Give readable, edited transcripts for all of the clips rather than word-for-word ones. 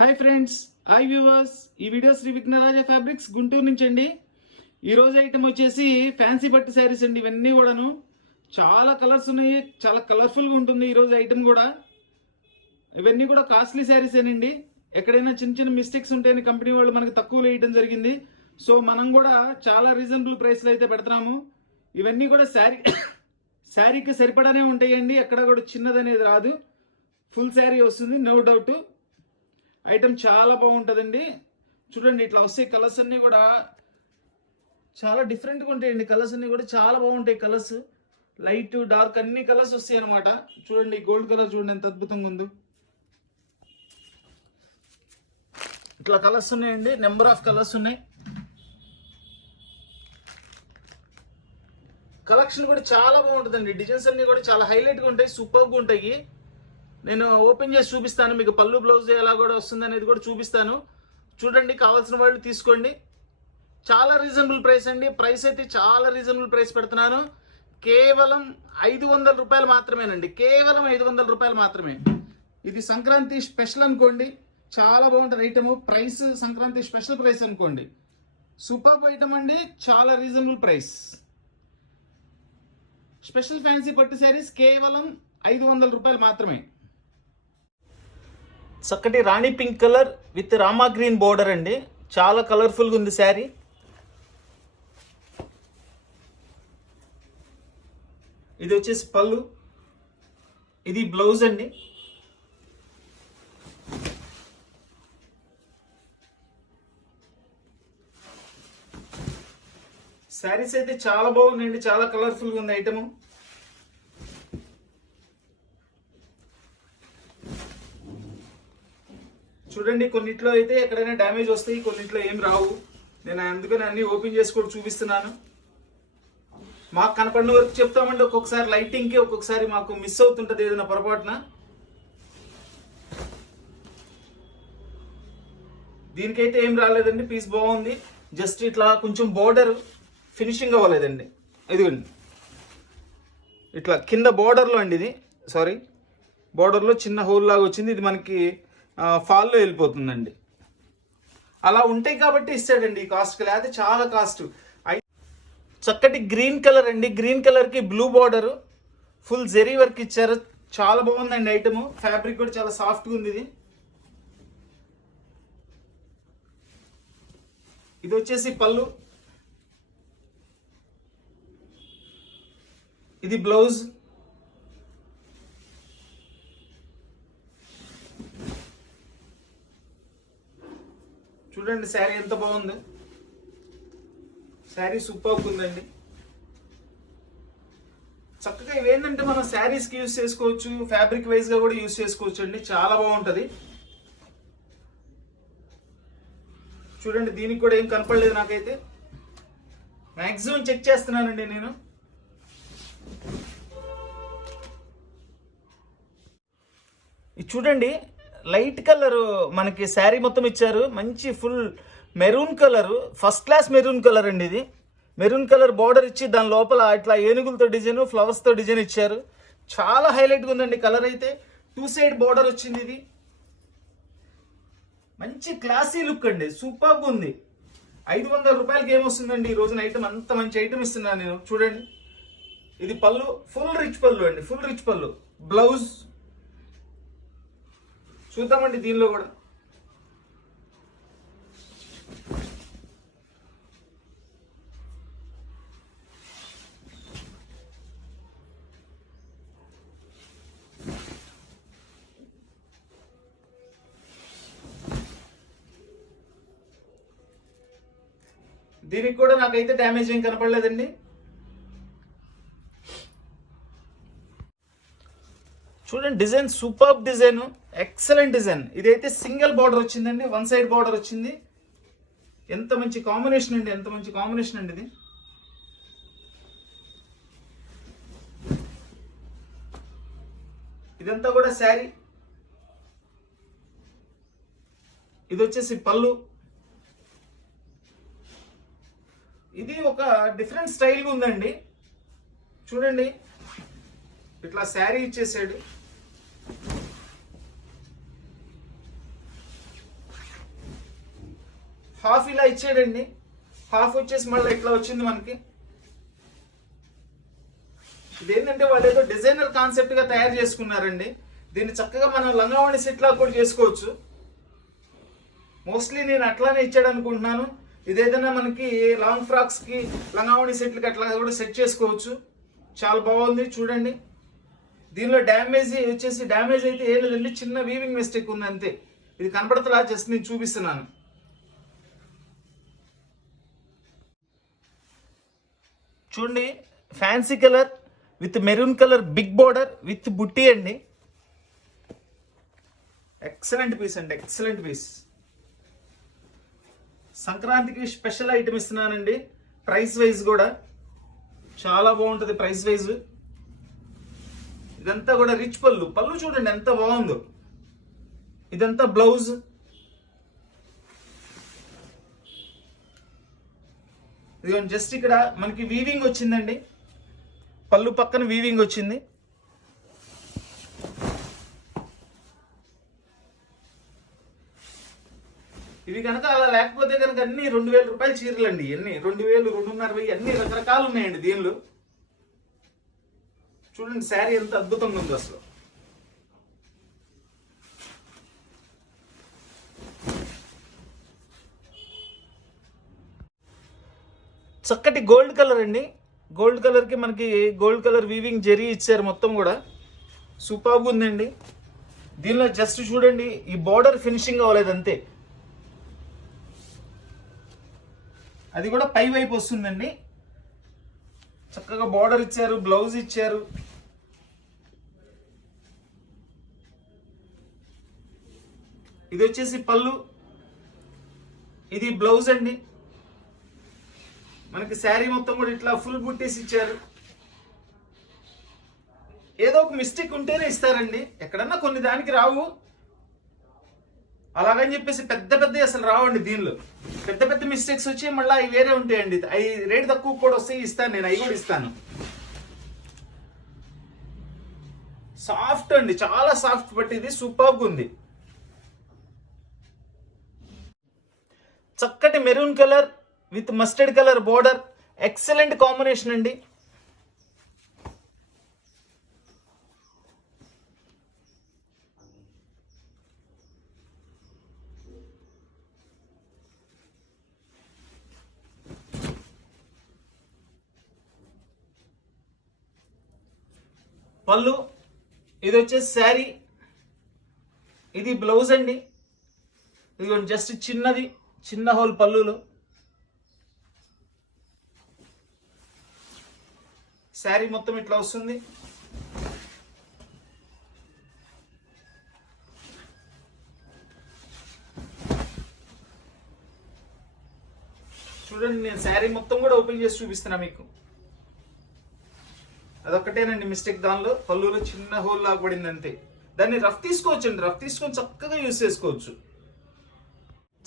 Hi friends, hi viewers. ఈ video Shri Vighnaraja fabrics Guntur నుంచి అండి. ఈరోజు ఐటమ్ వచ్చేసి ఫ్యాన్సీ పట్టు శారీస్ అండి. ఇవన్నీ కూడాను చాలా కలర్స్ ఉన్నాయి, చాలా కలర్ఫుల్గా ఉంటుంది ఈరోజు ఐటమ్ కూడా. ఇవన్నీ కూడా కాస్ట్లీ శారీసేనండి. ఎక్కడైనా చిన్న చిన్న మిస్టేక్స్ ఉంటాయని కంపెనీ వాళ్ళు మనకి తక్కువలో వేయడం జరిగింది. సో మనం కూడా చాలా రీజనబుల్ ప్రైస్లో అయితే పెడుతున్నాము. ఇవన్నీ కూడా శారీకి సరిపడానే ఉంటాయండి. ఎక్కడ కూడా చిన్నదనేది రాదు, ఫుల్ శారీ వస్తుంది, నో డౌట్. ఐటమ్ చాలా బాగుంటుందండి. చూడండి, ఇట్లా వస్తే కలర్స్ అన్నీ కూడా చాలా డిఫరెంట్గా ఉంటాయండి. కలర్స్ అన్నీ కూడా చాలా బాగుంటాయి. కలర్స్ లైట్ డార్క్ అన్ని కలర్స్ వస్తాయి అనమాట. చూడండి, గోల్డ్ కలర్ చూడండి ఎంత అద్భుతంగా ఉందో. ఇట్లా కలర్స్ ఉన్నాయండి, నెంబర్ ఆఫ్ కలర్స్ ఉన్నాయి. కలెక్షన్ కూడా చాలా బాగుంటుందండి. డిజైన్స్ అన్ని కూడా చాలా హైలైట్గా ఉంటాయి, సూపర్గా ఉంటాయి. నేను ఓపెన్ చేసి చూపిస్తాను మీకు. పళ్ళు బ్లౌజ్ ఎలా కూడా వస్తుంది అనేది కూడా చూపిస్తాను. చూడండి, కావాల్సిన వాళ్ళు తీసుకోండి. చాలా రీజనబుల్ ప్రైస్ అండి. ప్రైస్ అయితే చాలా రీజనబుల్ ప్రైస్ పెడుతున్నాను. కేవలం 500 రూపాయలు మాత్రమేనండి. కేవలం 500 రూపాయలు మాత్రమే. ఇది సంక్రాంతి స్పెషల్ అనుకోండి, చాలా బాగుంటుంది item. Price Sankranti special price అనుకోండి. సూపర్ ఐటమ్ అండి, చాలా రీజనబుల్ ప్రైస్. స్పెషల్ ఫ్యాన్సీ పట్టు శారీస్ కేవలం 500 రూపాయలు మాత్రమే. చక్కటి రాణి పింక్ కలర్ విత్ రామా గ్రీన్ బోర్డర్ అండి. చాలా కలర్ఫుల్గా ఉంది శారీ. ఇది వచ్చేసి పళ్ళు, ఇది బ్లౌజ్ అండి. శారీస్ అయితే చాలా బాగుందండి, చాలా కలర్ఫుల్గా ఉంది ఐటమ్. చూడండి, కొన్నిట్లో అయితే ఎక్కడైనా డ్యామేజ్ వస్తాయి, కొన్నిట్లో ఏం రావు. నేను అందుకని అన్ని ఓపెన్ చేసి కూడా చూపిస్తున్నాను. మాకు కనపడిన వరకు చెప్తామండి. ఒక్కొక్కసారి లైటింగ్కి ఒక్కొక్కసారి మాకు మిస్ అవుతుంటుంది ఏదైనా పొరపాటున. దీనికైతే ఏం రాలేదండి, పీస్ బాగుంది. జస్ట్ ఇట్లా కొంచెం బోర్డర్ ఫినిషింగ్ అవ్వలేదండి. ఇదిగోండి, ఇట్లా కింద బోర్డర్లో అండి, ఇది సారీ బోర్డర్లో చిన్న హోల్ లాగా వచ్చింది. ఇది మనకి ఫాల్లో వెళ్ళిపోతుందండి. అలా ఉంటాయి కాబట్టి ఇస్తాడండి ఈ కాస్ట్కి, లేకపోతే చాలా కాస్ట్. చక్కటి గ్రీన్ కలర్ అండి. గ్రీన్ కలర్కి blue border, full zari work ఇచ్చారు. చాలా బాగుందండి ఐటమ్. ఫ్యాబ్రిక్ కూడా చాలా సాఫ్ట్గా ఉంది. ఇది వచ్చేసి పళ్ళు, ఇది బ్లౌజ్. చూడండి శారీ ఎంత బాగుంది. శారీ సూపర్గా ఉందండి. చక్కగా ఇవేంటంటే మనం శారీస్కి యూజ్ చేసుకోవచ్చు, ఫ్యాబ్రిక్ వైజ్గా కూడా యూజ్ చేసుకోవచ్చు అండి. చాలా బాగుంటుంది. చూడండి, దీనికి కూడా ఏం కనపడలేదు నాకైతే. మ్యాక్సిమం చెక్ చేస్తున్నానండి నేను. ఇది చూడండి, లైట్ కలర్ మనకి శారీ మొత్తం ఇచ్చారు. మంచి full maroon colour, first class maroon colour అండి. ఇది మెరూన్ కలర్ బార్డర్ ఇచ్చి దాని లోపల ఇట్లా ఏనుగులతో డిజైన్, ఫ్లవర్స్తో డిజైన్ ఇచ్చారు. చాలా హైలైట్గా ఉందండి కలర్ అయితే. 2 సైడ్ బార్డర్ వచ్చింది. ఇది మంచి క్లాసీ లుక్ అండి, సూపర్గా ఉంది. 500 రూపాయలకి ఏమొస్తుందండి ఈ రోజున ఐటమ్. అంత మంచి ఐటమ్ ఇస్తున్నాను నేను. చూడండి, ఇది పళ్ళు, ఫుల్ రిచ్ పళ్ళు అండి, ఫుల్ రిచ్ పళ్ళు. బ్లౌజ్ చూద్దామండి దీనిలో కూడా. దీనికి కూడా నాకైతే డ్యామేజ్ ఏం కనపడలేదండి. చూడండి, design super design, excellent design. ఇదైతే సింగిల్ బార్డర్ వచ్చిందండి, 1 సైడ్ బార్డర్ వచ్చింది. ఎంత మంచి కాంబినేషన్ అండి, ఎంత మంచి కాంబినేషన్ అండి ఇది. ఇదంతా కూడా శారీ. ఇది వచ్చేసి పళ్ళు. ఇది ఒక డిఫరెంట్ స్టైల్గా ఉందండి. చూడండి, ఇట్లా శారీ ఇచ్చేసాడు. హాఫ్ ఇలా ఇచ్చాడండి, హాఫ్ వచ్చేసి మళ్ళీ ఇట్లా వచ్చింది మనకి. ఇదేంటంటే వాళ్ళు ఏదో డిజైనర్ కాన్సెప్ట్ గా తయారు చేసుకున్నారండి. దీన్ని చక్కగా మనం లంగావణి సెట్ లా కూడా చేసుకోవచ్చు. మోస్ట్లీ నేను అట్లానే ఇచ్చాడు అనుకుంటున్నాను. ఇదేదైనా మనకి లాంగ్ ఫ్రాక్స్ కి లంగావణి సెట్లకి అట్లా కూడా సెట్ చేసుకోవచ్చు. చాలా బాగుంది చూడండి. దీనిలో డ్యామేజ్ అయితే ఏం లేదండి, చిన్న వీవింగ్ మిస్టేక్ ఉంది అంతే. ఇది కనపడతలా, జస్ట్ నేను చూపిస్తున్నాను. చూడండి, fancy colour with maroon colour big border with బుట్టి అండి. ఎక్సలెంట్ పీస్ అండి, ఎక్సలెంట్ పీస్. సంక్రాంతికి స్పెషల్ ఐటమ్ ఇస్తున్నానండి. ప్రైస్ వైజ్ కూడా చాలా బాగుంటుంది. ప్రైస్ వైజ్ ఇదంతా కూడా రిచ్ పళ్ళు చూడండి ఎంత బాగుందో. ఇదంతా బ్లౌజ్. ఇదిగోండి, జస్ట్ ఇక్కడ మనకి వీవింగ్ వచ్చిందండి. పళ్ళు పక్కన వీవింగ్ వచ్చింది. ఇవి కనుక అలా లేకపోతే కనుక అన్ని 2000 రూపాయల చీరలు అండి. అన్ని 2000, 2500 అన్ని రకరకాలు ఉన్నాయండి దీనిలో. చూడండి శారీ ఎంత అద్భుతంగా ఉందో అసలు. చక్కటి గోల్డ్ కలర్ అండి. గోల్డ్ కలర్కి మనకి గోల్డ్ కలర్ వీవింగ్ జరీ ఇచ్చారు మొత్తం కూడా. సూపర్గా ఉందండి. దీనిలో జస్ట్ చూడండి, ఈ బార్డర్ ఫినిషింగ్ అవ్వలేదు అంతే. అది కూడా పై వైపు వస్తుందండి. చక్కగా బార్డర్ ఇచ్చారు, బ్లౌజ్ ఇచ్చారు. ఇది వచ్చేసి పళ్ళు, ఇది బ్లౌజ్ అండి. మనకి శారీ మొత్తం కూడా ఇట్లా ఫుల్ బుట్టీస్ ఇచ్చారు. ఏదో ఒక మిస్టేక్ ఉంటేనే ఇస్తారండి, ఎక్కడన్నా కొన్ని దానికి రావు. అలాగని చెప్పేసి పెద్ద పెద్ద అసలు రావండి. దీనిలో పెద్ద పెద్ద మిస్టేక్స్ వచ్చి మళ్ళీ అవి వేరే ఉంటాయండి. అవి రేట్ తక్కువ కూడా వస్తాయి, ఇస్తాను నేను, అవి కూడా ఇస్తాను. సాఫ్ట్ అండి, చాలా సాఫ్ట్. బట్ ఇది సూపర్గా ఉంది. చక్కటి maroon colour with mustard colour border, excellent combination అండి. పళ్ళు, ఇది వచ్చేసి శారీ, ఇది బ్లౌజ్ అండి. ఇది జస్ట్ చిన్న హోల్ పళ్ళులో. శారీ మొత్తం ఇట్లా వస్తుంది. చూడండి, నేను శారీ మొత్తం కూడా ఓపెన్ చేసి చూపిస్తున్నా మీకు. అదొక్కటేనండి మిస్టేక్. దానిలో పళ్ళులో చిన్న హోల్ లాగా పడింది అంతే. దాన్ని రఫ్ తీసుకోవచ్చండి, రఫ్ తీసుకొని చక్కగా యూజ్ చేసుకోవచ్చు.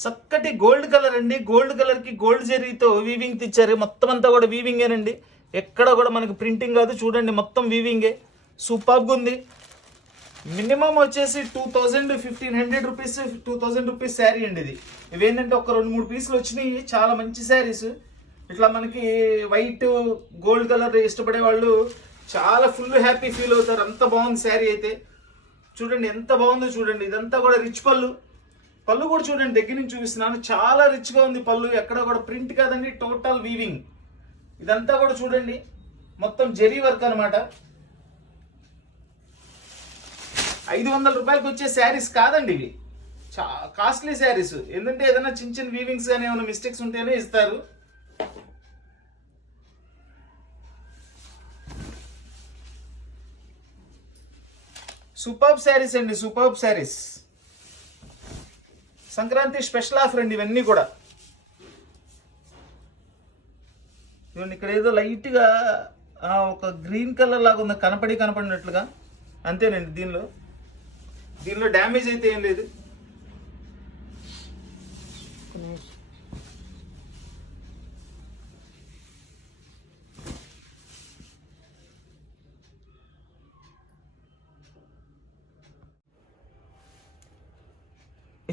చక్కటి గోల్డ్ కలర్ అండి. గోల్డ్ కలర్ కి గోల్డ్ జరీతో వీవింగ్ తెచ్చారు. మొత్తం అంతా కూడా వీవింగేనండి, ఎక్కడ కూడా మనకి ప్రింటింగ్ కాదు. చూడండి మొత్తం వీవింగే. సూపర్గా ఉంది. మినిమం వచ్చేసి 2000, 1500 రూపీస్, 2000 రూపీస్ శారీ అండి ఇది. ఇవేంటంటే ఒక 2-3 పీసులు వచ్చినాయి. చాలా మంచి శారీస్. ఇట్లా మనకి వైట్ గోల్డ్ కలర్ ఇష్టపడే వాళ్ళు చాలా ఫుల్ హ్యాపీ ఫీల్ అవుతారు. అంత బాగుంది శారీ అయితే. చూడండి ఎంత బాగుందో చూడండి. ఇదంతా కూడా రిచ్ పళ్ళు కూడా చూడండి, దగ్గర నుంచి చూపిస్తున్నాను. చాలా రిచ్గా ఉంది పళ్ళు, ఎక్కడ కూడా ప్రింట్ కాదండి, టోటల్ వీవింగ్. ఇదంతా కూడా చూడండి మొత్తం జరీ వర్క్ అనమాట. 500 రూపాయలకి వచ్చే శారీస్ కాదండి ఇవి, కాస్ట్లీ శారీస్. ఎందుకంటే ఏదైనా చిన్న వీవింగ్స్ కానీ ఏమైనా మిస్టేక్స్ ఉంటేనే ఇస్తారు. సూపర్బ్ శారీస్ అండి, superb saris. Sankranti special offer అండి ఇవన్నీ కూడా. ఇక్కడ ఏదో లైట్గా ఒక గ్రీన్ కలర్ లాగా ఉంది, కనపడినట్లుగా అంతేనండి. దీనిలో డ్యామేజ్ అయితే ఏం లేదు.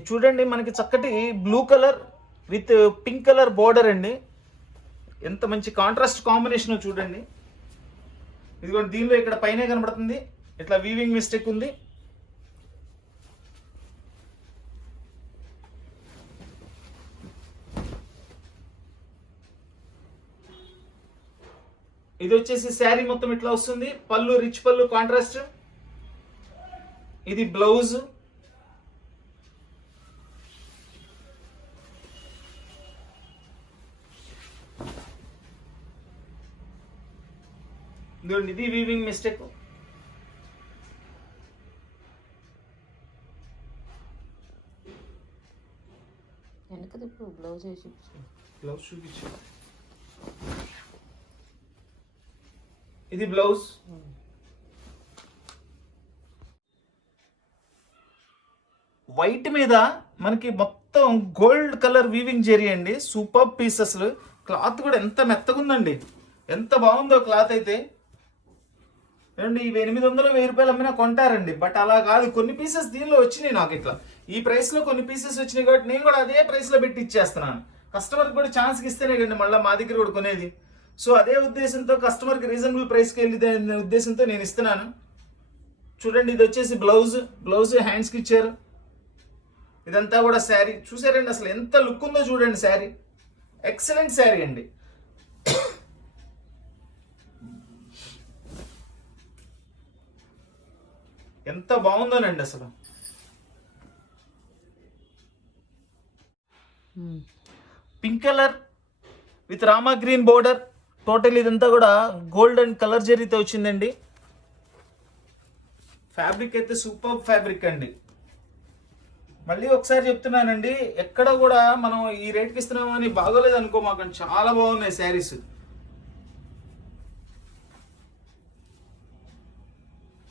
చూడండి మనకి చక్కటి blue colour with pink colour border అండి. ఎంత మంచి కాంట్రాస్ట్ కాంబినేషన్ చూడండి. ఇదిగోండి దీనిలో ఇక్కడ పైనే కనబడుతుంది, ఇట్లా వీవింగ్ మిస్టేక్ ఉంది. ఇది వచ్చేసి శారీ మొత్తం ఇట్లా వస్తుంది. పళ్ళు రిచ్ పళ్ళు కాంట్రాస్ట్. ఇది బ్లౌజ్. ఇది వీవింగ్ మిస్టేక్. బ్లౌజ్ చూపించు. ఇది బ్లౌజ్. వైట్ మీద మనకి మొత్తం గోల్డ్ కలర్ వీవింగ్ జరీ అండి. Super pieces. క్లాత్ కూడా ఎంత మెత్తగా ఉందండి, ఎంత బాగుందో క్లాత్ అయితే. ఏమండి ఇవి 800 1000 రూపాయలు అమ్మినా కొంటారండి. బట్ అలా కాదు, కొన్ని పీసెస్ దీనిలో వచ్చినాయి నాకు. ఇట్లా ఈ ప్రైస్ లో కొన్ని పీసెస్ వచ్చినాయి కాబట్టి నేను కూడా అదే ప్రైస్ లో పెట్టి ఇచ్చేస్తున్నాను. కస్టమర్కి కూడా ఛాన్స్కి ఇస్తేనే కండి మళ్ళీ మా దగ్గర కూడా కొనేది. సో అదే ఉద్దేశంతో కస్టమర్కి రీజనబుల్ ప్రైస్కి వెళ్ళిదే అనే ఉద్దేశంతో నేను ఇస్తున్నాను. చూడండి ఇది వచ్చేసి బ్లౌజ్ హ్యాండ్స్కి ఇచ్చారు. ఇదంతా కూడా శారీ చూసారండి, అసలు ఎంత లుక్ ఉందో చూడండి. శారీ ఎక్సలెంట్ శారీ అండి. ఎంత బాగుందోనండి అసలు. పింక్ కలర్ విత్ రామా గ్రీన్ బోర్డర్. టోటల్ ఇదంతా కూడా గోల్డ్ అండ్ కలర్ జరీతో వచ్చిందండి. ఫ్యాబ్రిక్ అయితే సూపర్ ఫ్యాబ్రిక్ అండి. మళ్ళీ ఒకసారి చెప్తున్నానండి, ఎక్కడ కూడా మనం ఈ రేట్కి ఇస్తున్నామని బాగోలేదు అనుకో మాకండి, చాలా బాగున్నాయి శారీస్.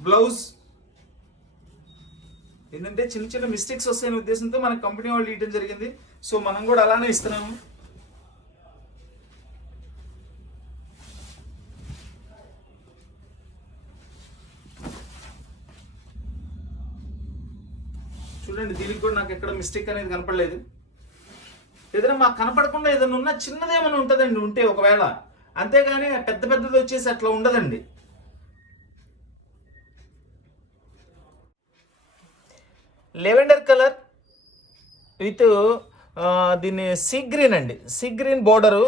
బ్లౌజ్ ఏంటంటే చిన్న చిన్న మిస్టేక్స్ వస్తాయనే ఉద్దేశంతో మన కంపెనీ వాళ్ళు ఇవ్వడం జరిగింది. సో మనం కూడా అలానే ఇస్తున్నాము. చూడండి దీనికి కూడా నాకు ఎక్కడ మిస్టేక్ అనేది కనపడలేదు. ఏదైనా మాకు కనపడకుండా ఏదైనా ఉన్నా చిన్నదేమైనా ఉంటుందండి, ఉంటే ఒకవేళ, అంతేగాని పెద్ద పెద్దది వచ్చేసి అట్లా ఉండదండి. లెవెండర్ కలర్ విత్ దీన్ని సీ గ్రీన్ అండి. సీ గ్రీన్ బోర్డరు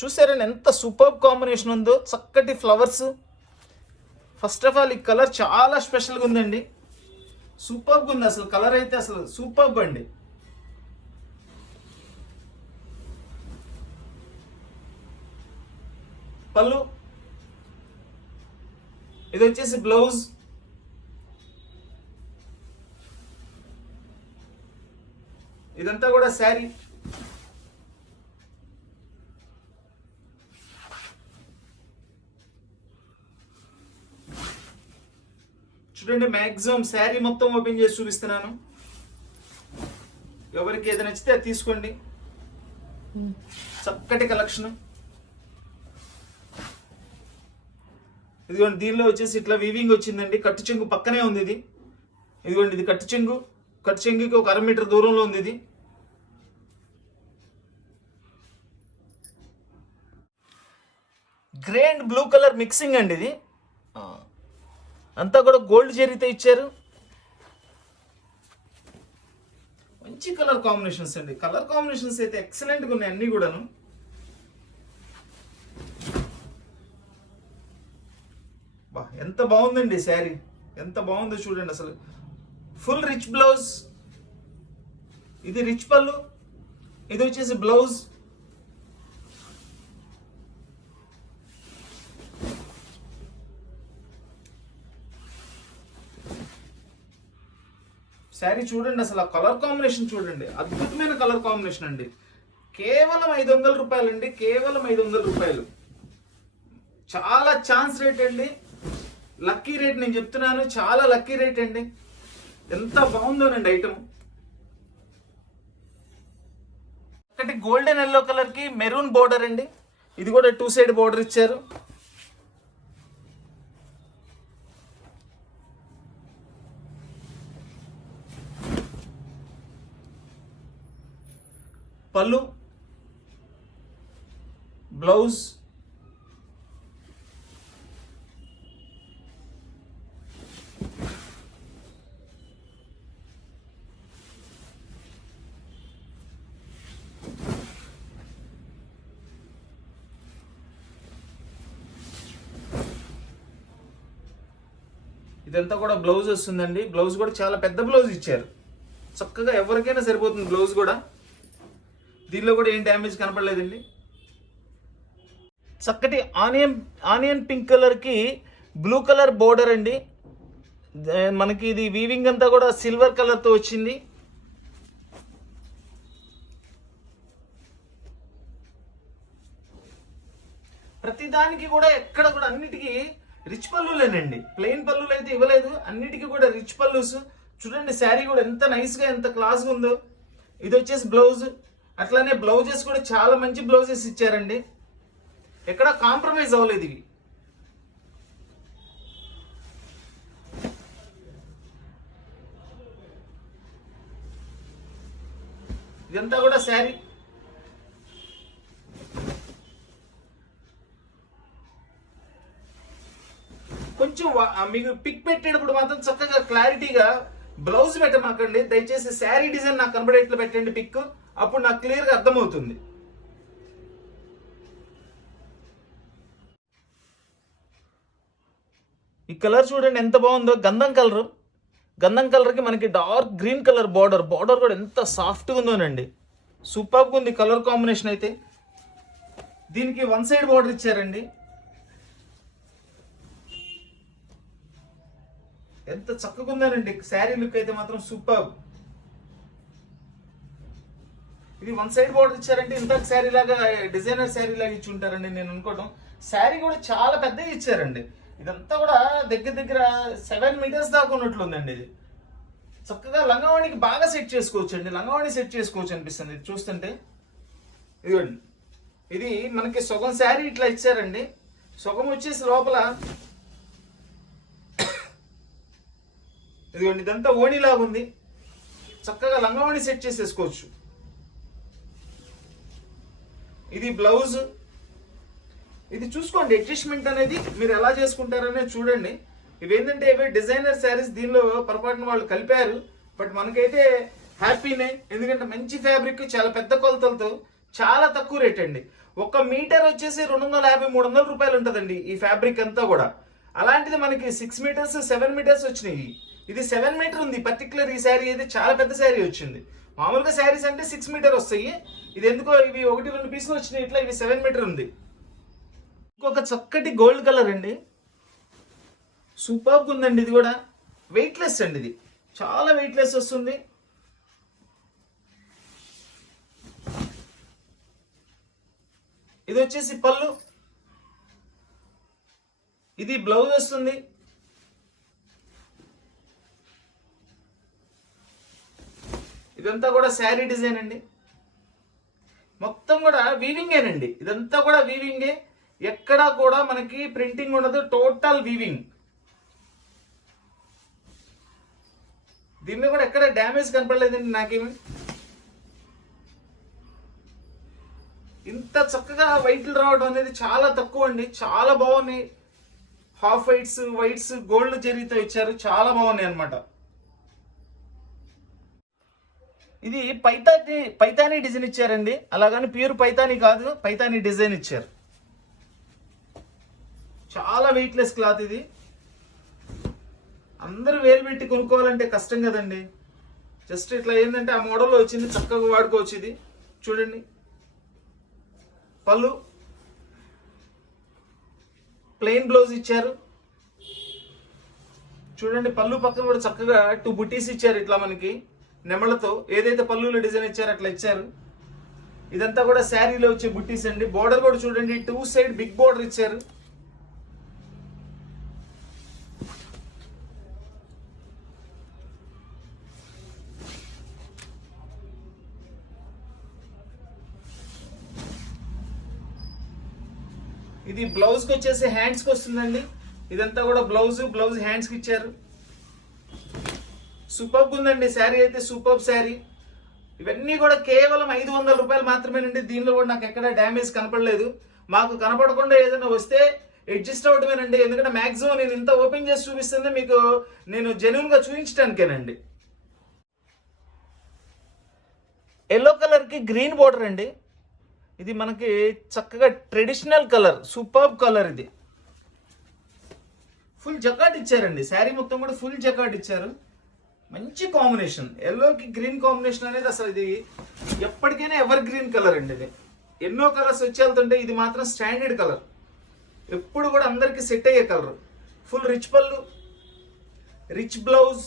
చూసారండి ఎంత సూపర్ కాంబినేషన్ ఉందో. చక్కటి ఫ్లవర్స్. ఫస్ట్ ఆఫ్ ఆల్ ఈ కలర్ చాలా స్పెషల్గా ఉందండి. సూపర్గా ఉంది అసలు. కలర్ అయితే అసలు సూపర్బ్ అండి. పళ్ళు. ఇది వచ్చేసి బ్లౌజ్. ఇదంతా కూడా శారీ. చూడండి మ్యాక్సిమం శారీ మొత్తం ఓపెన్ చేసి చూపిస్తున్నాను. ఎవరికి ఏది నచ్చితే అది తీసుకోండి. చక్కటి కలెక్షన్. ఇదిగోండి దీనిలో వచ్చేసి ఇట్లా వీవింగ్ వచ్చిందండి. కట్టు చెంగు పక్కనే ఉంది ఇది. ఇదిగోండి ఇది కట్టు చెంగు. కట్టు చెంగుకి ఒక 1/2 మీటర్ దూరంలో ఉంది ఇది. Grey and blue colour mixing అండి ఇది. అంతా కూడా గోల్డ్ జరీతో ఇచ్చారు. మంచి కలర్ కాంబినేషన్స్ అండి. కలర్ కాంబినేషన్స్ అయితే ఎక్సలెంట్గా ఉన్నాయి అన్నీ కూడాను. బా ఎంత బాగుందండి శారీ, ఎంత బాగుందో చూడండి అసలు. Full rich blouse. ఇది రిచ్ పళ్ళు. ఇది వచ్చేసి బ్లౌజ్. శారీ చూడండి అసలు. ఆ కలర్ కాంబినేషన్ చూడండి, అద్భుతమైన కలర్ కాంబినేషన్ అండి. కేవలం 500 రూపాయలు అండి. కేవలం 500 రూపాయలు. చాలా ఛాన్స్ రేట్ అండి. లక్కీ రేట్ నేను చెప్తున్నాను. చాలా లక్కీ రేట్ అండి. ఎంత బాగుందోనండి ఐటమ్. ఒకటి గోల్డెన్ ఎల్లో కలర్ కి మెరూన్ బోర్డర్ అండి. ఇది కూడా 2 సైడ్ బోర్డర్ ఇచ్చారు. పళ్ళు. బ్లౌజ్, ఇదంతా కూడా బ్లౌజ్ వస్తుందండి. బ్లౌజ్ కూడా చాలా పెద్ద బ్లౌజ్ ఇచ్చారు, చక్కగా ఎవరికైనా సరిపోతుంది బ్లౌజ్ కూడా. దీనిలో కూడా ఏం డ్యామేజ్ కనపడలేదండి. చక్కటి ఆనియన్ పింక్ కలర్కి బ్లూ కలర్ బోర్డర్ అండి. మనకి ఇది వీవింగ్ అంతా కూడా సిల్వర్ కలర్తో వచ్చింది. ప్రతిదానికి కూడా ఎక్కడ కూడా అన్నిటికీ రిచ్ పళ్ళులేనండి, ప్లెయిన్ పళ్ళులు అయితే ఇవ్వలేదు. అన్నిటికీ కూడా రిచ్ పళ్ళుస్. చూడండి శారీ కూడా ఎంత నైస్గా ఎంత క్లాస్గా ఉందో. ఇది వచ్చేసి బ్లౌజ్. అట్లానే బ్లౌజెస్ కూడా చాలా మంచి బ్లౌజెస్ ఇచ్చారండి, ఎక్కడ కాంప్రమైజ్ అవ్వలేదు ఇవి. ఇదంతా కూడా శారీ. కొంచెం మీకు పిక్ పెట్టేటప్పుడు మాత్రం చక్కగా క్లారిటీగా బ్లౌజ్ పెట్టమాకండి దయచేసి. శారీ డిజైన్ నాకు కనబడేట్లు పెట్టండి పిక్, అప్పుడు నాకు క్లియర్గా అర్థమవుతుంది. ఈ కలర్ చూడండి ఎంత బాగుందో, గంధం కలర్. గంధం కలర్కి మనకి డార్క్ గ్రీన్ కలర్ బార్డర్ కూడా ఎంత సాఫ్ట్గా ఉందోనండి. సూపర్గా ఉంది కలర్ కాంబినేషన్ అయితే. దీనికి వన్ సైడ్ బార్డర్ ఇచ్చారండి, ఎంత చక్కగా ఉందనండి. శారీ లుక్ అయితే మాత్రం సూపర్. ఇది వన్ సైడ్ బార్డర్ ఇచ్చారంటే ఇంతకు శారీ లాగా డిజైనర్ శారీ లాగా ఇచ్చి ఉంటారండి నేను అనుకోవటం. శారీ కూడా చాలా పెద్దగా ఇచ్చారండి. ఇదంతా కూడా దగ్గర 7 మీటర్స్ దాకా ఉన్నట్లుందండి. ఇది చక్కగా లంగావాణికి బాగా సెట్ చేసుకోవచ్చు అండి, లంగావాణి సెట్ చేసుకోవచ్చు అనిపిస్తుంది ఇది చూస్తుంటే. ఇదిగోండి, ఇది మనకి సగం శారీ ఇట్లా ఇచ్చారండి, సగం వచ్చేసి లోపల ఇదిగోండి ఇదంతా ఓణిలాగా ఉంది. చక్కగా లంగావాణి సెట్ చేసేసుకోవచ్చు. ఇది బ్లౌజ్. ఇది చూసుకోండి అడ్జస్ట్మెంట్ అనేది మీరు ఎలా చేసుకుంటారనే చూడండి. ఇవేంటంటే ఇవే డిజైనర్ శారీస్, దీనిలో పొరపాటున వాళ్ళు కలిపారు. బట్ మనకైతే హ్యాపీనే, ఎందుకంటే మంచి ఫ్యాబ్రిక్, చాలా పెద్ద కొలతలతో, చాలా తక్కువ రేట్ అండి. 1 మీటర్ వచ్చేసి 250-300 రూపాయలు ఉంటుందండి ఈ ఫ్యాబ్రిక్ అంతా కూడా. అలాంటిది మనకి 6 మీటర్స్ 7 మీటర్స్ వచ్చినాయి. ఇది 7 మీటర్ ఉంది పర్టికులర్. ఈ శారీ అయితే చాలా పెద్ద శారీ వచ్చింది. మామూలుగా శారీస్ అంటే 6 మీటర్ వస్తాయి, ఇది ఎందుకో ఇవి 1-2 పీసులు వచ్చినాయి ఇట్లా. ఇవి 7 మీటర్ ఉంది. ఇంకొక చక్కటి గోల్డ్ కలర్ అండి, సూపర్గా ఉందండి. ఇది కూడా వెయిట్లెస్ అండి, ఇది చాలా వెయిట్లెస్ వస్తుంది. ఇది వచ్చేసి పళ్ళు, ఇది బ్లౌజ్ వస్తుంది. ఇదంతా కూడా శారీ డిజైన్ అండి, మొత్తం కూడా వీవింగేనండి. ఇదంతా కూడా వీవింగే, ఎక్కడా కూడా మనకి ప్రింటింగ్ ఉండదు, టోటల్ వీవింగ్. దీనిలో కూడా ఎక్కడ డ్యామేజ్ కనపడలేదండి నాకేమి. ఇంత చక్కగా వైట్లు రావడం అనేది చాలా తక్కువ అండి, చాలా బాగున్నాయి. హాఫ్ వైట్స్ గోల్డ్ జరీతో ఇచ్చారు, చాలా బాగున్నాయి అన్నమాట. ఇది పైతానీ డిజైన్ ఇచ్చారండి, అలాగని ప్యూర్ పైతానీ కాదు, పైతానీ డిజైన్ ఇచ్చారు. చాలా వెయిట్లెస్ క్లాత్ ఇది. అందరూ వేలు పెట్టి కొనుక్కోవాలంటే కష్టం కదండి. జస్ట్ ఇట్లా ఏంటంటే ఆ మోడల్లో వచ్చింది, చక్కగా వాడుకోవచ్చు. ఇది చూడండి పళ్ళు, ప్లెయిన్ బ్లౌజ్ ఇచ్చారు. చూడండి పళ్ళు పక్కన కూడా చక్కగా 2 బుటీస్ ఇచ్చారు ఇట్లా మనకి నెమళ్ళతో. ఏదైతే పళ్ళులో డిజైన్ ఇచ్చారో అట్లా ఇచ్చారు. ఇదంతా కూడా శారీలో వచ్చే బుట్టీస్ అండి. బోర్డర్ కూడా చూడండి 2 సైడ్ బిగ్ బోర్డర్ ఇచ్చారు. ఇది బ్లౌజ్ కి వచ్చేసి హ్యాండ్స్ కి వస్తుందండి. ఇదంతా కూడా బ్లౌజ్ హ్యాండ్స్ కి ఇచ్చారు. సూపర్ ఉందండి శారీ అయితే, సూపర్ శారీ. ఇవన్నీ కూడా కేవలం 500 రూపాయలు మాత్రమేనండి. దీనిలో కూడా నాకు ఎక్కడ డ్యామేజ్ కనపడలేదు. మాకు కనపడకుండా ఏదైనా వస్తే అడ్జస్ట్ అవడమేనండి. ఎందుకంటే మ్యాక్సిమం నేను ఇంత ఓపెన్ చేసి చూపిస్తుంది మీకు నేను జెన్యున్గా చూపించడానికేనండి. ఎల్లో కలర్కి గ్రీన్ బోర్డర్ అండి. ఇది మనకి చక్కగా ట్రెడిషనల్ కలర్, సూపర్బ్ కలర్. ఇది ఫుల్ జకాట్ ఇచ్చారండి. శారీ మొత్తం కూడా ఫుల్ జకాట్ ఇచ్చారు. మంచి కాంబినేషన్, ఎల్లోకి గ్రీన్ కాంబినేషన్ అనేది అసలు ఇది ఎప్పటికైనా ఎవర్ గ్రీన్ కలర్ అండి. ఇది ఎన్నో కలర్స్ వచ్చి వెళ్తుంటే ఇది మాత్రం స్టాండర్డ్ కలర్, ఎప్పుడు కూడా అందరికి సెట్ అయ్యే కలర్. ఫుల్ రిచ్ పళ్ళు, రిచ్ బ్లౌజ్.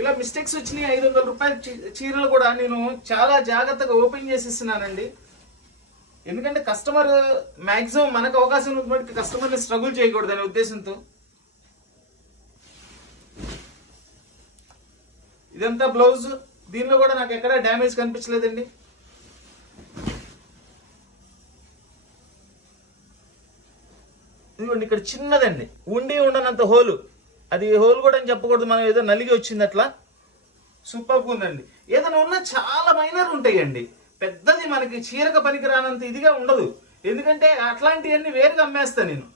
ఇలా మిస్టేక్స్ వచ్చినాయి. 500 రూపాయల చీరలు కూడా నేను చాలా జాగ్రత్తగా ఓపెన్ చేసి ఇస్తున్నానండి. ఎందుకంటే కస్టమర్ మ్యాక్సిమం మనకు అవకాశం ఉన్నటువంటి కస్టమర్ని స్ట్రగుల్ చేయకూడదు అనే ఉద్దేశంతో. ఇదంతా బ్లౌజ్. దీనిలో కూడా నాకు ఎక్కడ డ్యామేజ్ కనిపించలేదండి. ఇదిగోండి ఇక్కడ చిన్నదండి, ఉండనంత హోలు. అది హోల్ కూడా అని చెప్పకూడదు, మనం ఏదో నలిగి వచ్చింది అట్లా. సూపర్గా ఉందండి. ఏదైనా ఉన్నా చాలా మైనర్ ఉంటాయండి, పెద్దది మనకి చీరక పనికి రానంత ఇదిగా ఉండదు. ఎందుకంటే అట్లాంటివన్నీ వేరుగా అమ్మేస్తా నేను.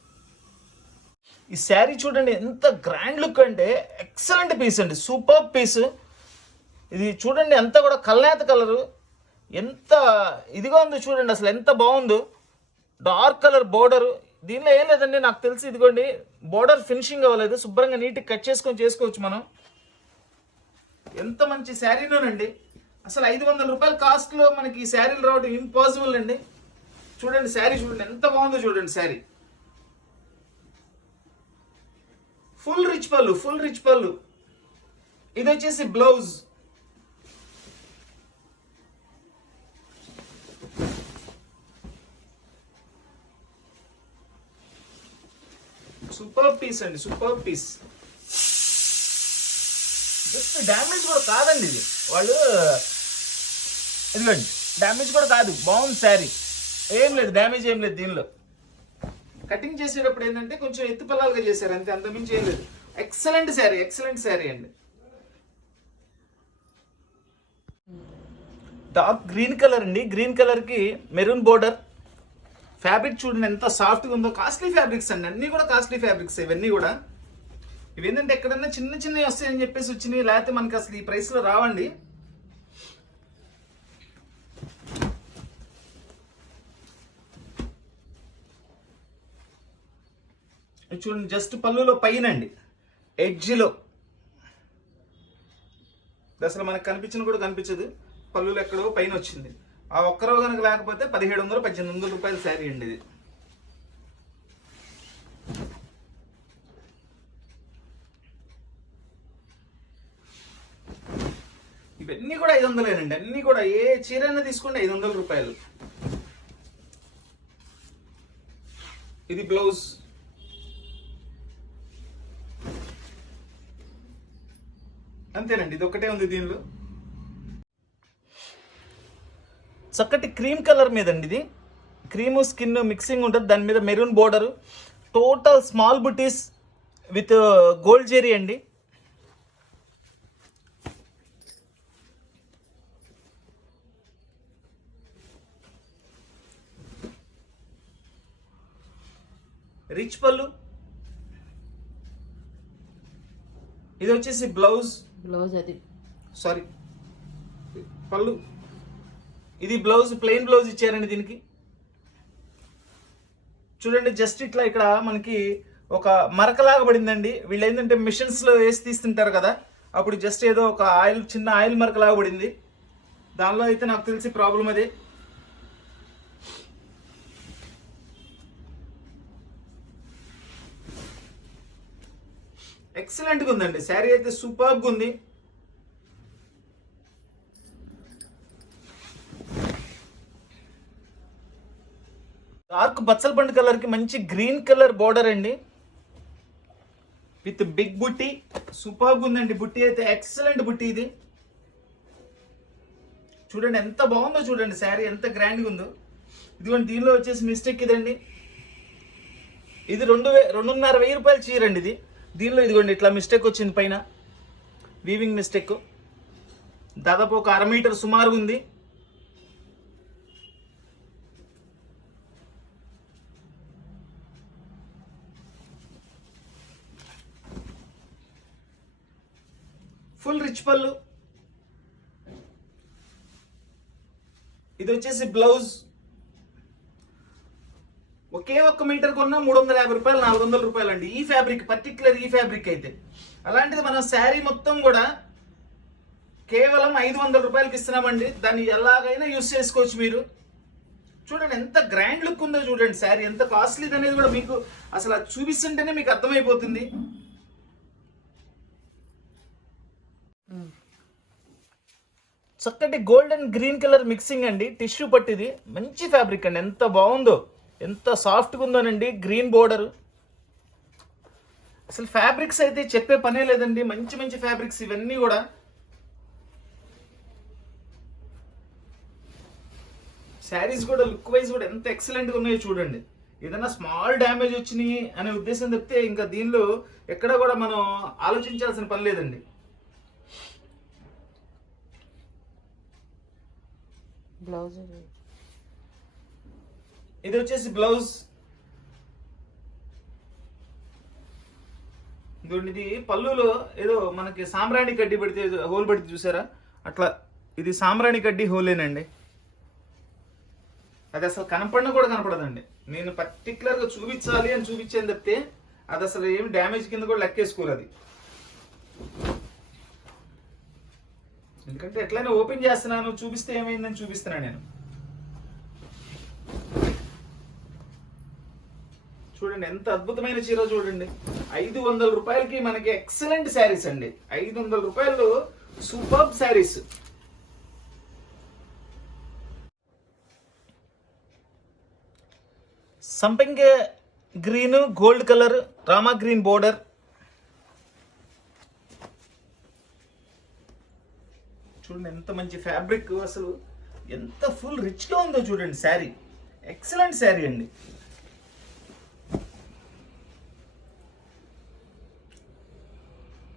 ఈ శారీ చూడండి ఎంత గ్రాండ్ లుక్ అంటే, ఎక్సలెంట్ పీస్ అండి, సూపర్ పీస్. ఇది చూడండి అంతా కూడా కల్నేత కలరు, ఎంత ఇదిగా ఉందో చూడండి, అసలు ఎంత బాగుందో. Dark colour border. దీనిలో ఏం లేదండి, నాకు తెలిసి ఇదిగోండి బోర్డర్ ఫినిషింగ్ అవ్వలేదు, శుభ్రంగా నీట్గా కట్ చేసుకోవచ్చు మనం. ఎంత మంచి శారీలోనండి. అసలు 500 రూపాయల కాస్ట్లో మనకి ఈ శారీలు రావడం ఇంపాసిబుల్ అండి. చూడండి శారీ చూడండి ఎంత బాగుందో చూడండి శారీ. ఫుల్ రిచ్ పళ్ళు. ఇది వచ్చేసి బ్లౌజ్. సూపర్ పీస్ అండి, సూపర్ పీస్. జస్ట్ డ్యామేజ్ కూడా కాదండి ఇది, వాళ్ళు ఇదిగోండి డ్యామేజ్ కూడా కాదు, బాగుంది శారీ. ఏం లేదు డ్యామేజ్, ఏం లేదు. దీనిలో కటింగ్ చేసేటప్పుడు ఏంటంటే కొంచెం ఎత్తు పిల్లలుగా చేశారు అంతే, అంతమించి ఏం లేదు. ఎక్సలెంట్ శారీ అండి. డార్క్ గ్రీన్ కలర్ అండి. గ్రీన్ కలర్కి మెరూన్ బోర్డర్. ఫ్యాబ్రిక్ చూడండి ఎంత సాఫ్ట్గా ఉందో. కాస్ట్లీ ఫ్యాబ్రిక్స్ అండి, అన్నీ కూడా కాస్ట్లీ ఫ్యాబ్రిక్స్ ఇవన్నీ కూడా. ఇవేంటంటే ఎక్కడన్నా చిన్నవి వస్తాయని చెప్పేసి వచ్చినాయి, లేకపోతే మనకి అసలు ఈ ప్రైస్లో రావండి. చూడండి జస్ట్ పళ్ళులో పైన అండి, ఎడ్జ్లో అసలు మనకు కనిపించిన కూడా కనిపించదు, పళ్ళులో ఎక్కడో పైన వచ్చింది. ఆ ఒక్కరో కనుక లేకపోతే 1700-1800 రూపాయల శారీ అండి ఇది. ఇవన్నీ కూడా 500 అన్నీ కూడా ఏ చీరైనా తీసుకోండి 500 రూపాయలు. ఇది బ్లౌజ్. అంతేనండి, ఇది ఒకటే ఉంది దీనిలో. చక్కటి క్రీమ్ కలర్ మీద అండి, ఇది క్రీము స్కిన్ మిక్సింగ్ ఉంటుంది. దాని మీద maroon border, total small buttis with gold zari అండి. రిచ్ పళ్ళు. ఇది వచ్చేసి బ్లౌజ్. అది సారీ పళ్ళు. ఇది బ్లౌజ్, ప్లెయిన్ బ్లౌజ్ ఇచ్చారండి దీనికి. చూడండి జస్ట్ ఇట్లా ఇక్కడ మనకి ఒక మరకలాగా పడిందండి. వీళ్ళు ఏంటంటే మిషన్స్లో వేసి తీస్తుంటారు కదా, అప్పుడు జస్ట్ ఏదో ఒక చిన్న ఆయిల్ మరకలాగా పడింది. దానిలో అయితే నాకు తెలిసి ప్రాబ్లం అదే. ఎక్సలెంట్గా ఉందండి శారీ అయితే, సూపర్గా ఉంది. డార్క్ బచ్చల పండు కలర్కి మంచి గ్రీన్ కలర్ బోర్డర్ అండి, విత్ బిగ్ బుట్టి. సూపర్గా ఉందండి బుట్టి అయితే, ఎక్సలెంట్ బుట్టి ఇది. చూడండి ఎంత బాగుందో చూడండి శారీ, ఎంత గ్రాండ్గా ఉందో. ఇదిగోండి దీనిలో వచ్చేసి మిస్టేక్ ఇదండి, ఇది 2,500 రూపాయల చీర అండి ఇది. దీనిలో ఇదిగోండి ఇట్లా మిస్టేక్ వచ్చింది పైన, వీవింగ్ మిస్టేక్. దాదాపు ఒక 1/2 మీటర్ సుమారు ఉంది. ఫుల్ రిచ్ పళ్ళు. ఇది వచ్చేసి బ్లౌజ్. ఒకే ఒక్క మీటర్ కొన్నా 350 రూపాయలు, 400 రూపాయలు అండి ఈ ఫ్యాబ్రిక్, పర్టికులర్ ఈ ఫ్యాబ్రిక్ అయితే. అలాంటిది మనం శారీ మొత్తం కూడా కేవలం 500 రూపాయలకి ఇస్తున్నామండి. దాన్ని ఎలాగైనా యూస్ చేసుకోవచ్చు మీరు. చూడండి ఎంత గ్రాండ్ లుక్ ఉందో చూడండి. శారీ ఎంత కాస్ట్లీది అనేది కూడా మీకు అసలు అది చూపిస్తుంటేనే మీకు అర్థమైపోతుంది. చక్కటి gold and green colour mixing అండి. టిష్యూ పట్టిది మంచి ఫ్యాబ్రిక్ అండి. ఎంత బాగుందో, ఎంత సాఫ్ట్గా ఉందోనండి. Green border. అసలు ఫ్యాబ్రిక్స్ అయితే చెప్పే పనే లేదండి. మంచి మంచి ఫ్యాబ్రిక్స్ ఇవన్నీ కూడా. శారీస్ కూడా లుక్ వైజ్ కూడా ఎంత ఎక్సలెంట్గా ఉన్నాయో చూడండి. ఏదైనా స్మాల్ డ్యామేజ్ వచ్చినాయి అనే ఉద్దేశం చెప్తే ఇంకా దీనిలో ఎక్కడ కూడా మనం ఆలోచించాల్సిన పని లేదండి. బ్లౌజ్ ఇది వచ్చేసి బ్లౌజ్. ఇది పళ్ళులో ఏదో మనకి సాంబ్రాణి కడ్డీ పెడితే హోల్ పెడితే చూసారా, అట్లా ఇది సాంబ్రాణి కడ్డీ హోలేనండి. అది అసలు కనపడినా కూడా కనపడదండి. నేను పర్టికులర్గా చూపించాలి అని చూపించాను తప్పితే అది అసలు ఏమి డ్యామేజ్ కింద కూడా లెక్కేసుకోరు అది. ఎందుకంటే ఎట్లయినా ఓపెన్ చేస్తున్నాను, చూపిస్తే ఏమైందని చూపిస్తున్నాను నేను. చూడండి ఎంత అద్భుతమైన చీర చూడండి. 500 రూపాయలకి మనకి ఎక్సలెంట్ శారీస్ అండి. 500 రూపాయలు సూపర్బ్ శారీస్. సంపెంగ green, gold colour, Rama green border. చూడండి ఎంత మంచి ఫ్యాబ్రిక్, అసలు ఎంత ఫుల్ రిచ్గా ఉందో చూడండి. శారీ ఎక్సలెంట్ శారీ అండి.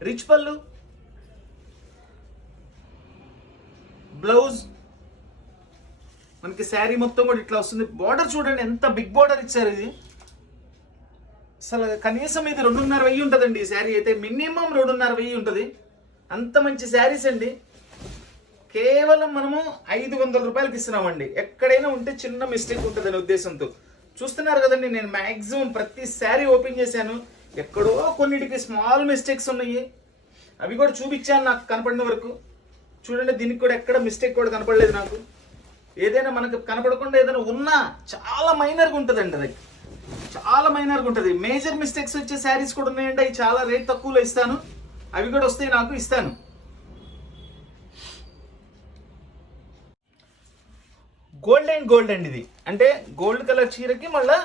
రిచ్ పళ్ళు, బ్లౌజ్. మనకి శారీ మొత్తం కూడా ఇట్లా వస్తుంది. బార్డర్ చూడండి ఎంత బిగ్ బార్డర్ ఇచ్చారు. ఇది అసలు కనీసం ఇది 2,500 ఉంటుందండి. ఈ శారీ అయితే మినిమం 2,500 ఉంటుంది. అంత మంచి శారీస్ అండి. కేవలం మనము 500 రూపాయలకి ఇస్తున్నామండి. ఎక్కడైనా ఉంటే చిన్న మిస్టేక్ ఉంటుంది అనే ఉద్దేశంతో. చూస్తున్నారు కదండి, నేను మ్యాక్సిమం ప్రతి శారీ ఓపెన్ చేశాను. ఎక్కడో కొన్నిటికి స్మాల్ మిస్టేక్స్ ఉన్నాయి, అవి కూడా చూపించాను నాకు కనపడిన వరకు. చూడండి దీనికి కూడా ఎక్కడ మిస్టేక్ కూడా కనపడలేదు నాకు. ఏదైనా మనకు కనపడకుండా ఏదైనా ఉన్నా చాలా మైనర్గా ఉంటుందండి. అది చాలా మైనర్గా ఉంటుంది. మేజర్ మిస్టేక్స్ వచ్చే శారీస్ కూడా ఉన్నాయండి. అవి చాలా రేట్ తక్కువలో ఇస్తాను. అవి కూడా వస్తాయి నాకు, ఇస్తాను. గోల్డ్ అండ్ గోల్డ్ అండి. ఇది అంటే గోల్డ్ కలర్ చీరకి మళ్ళీ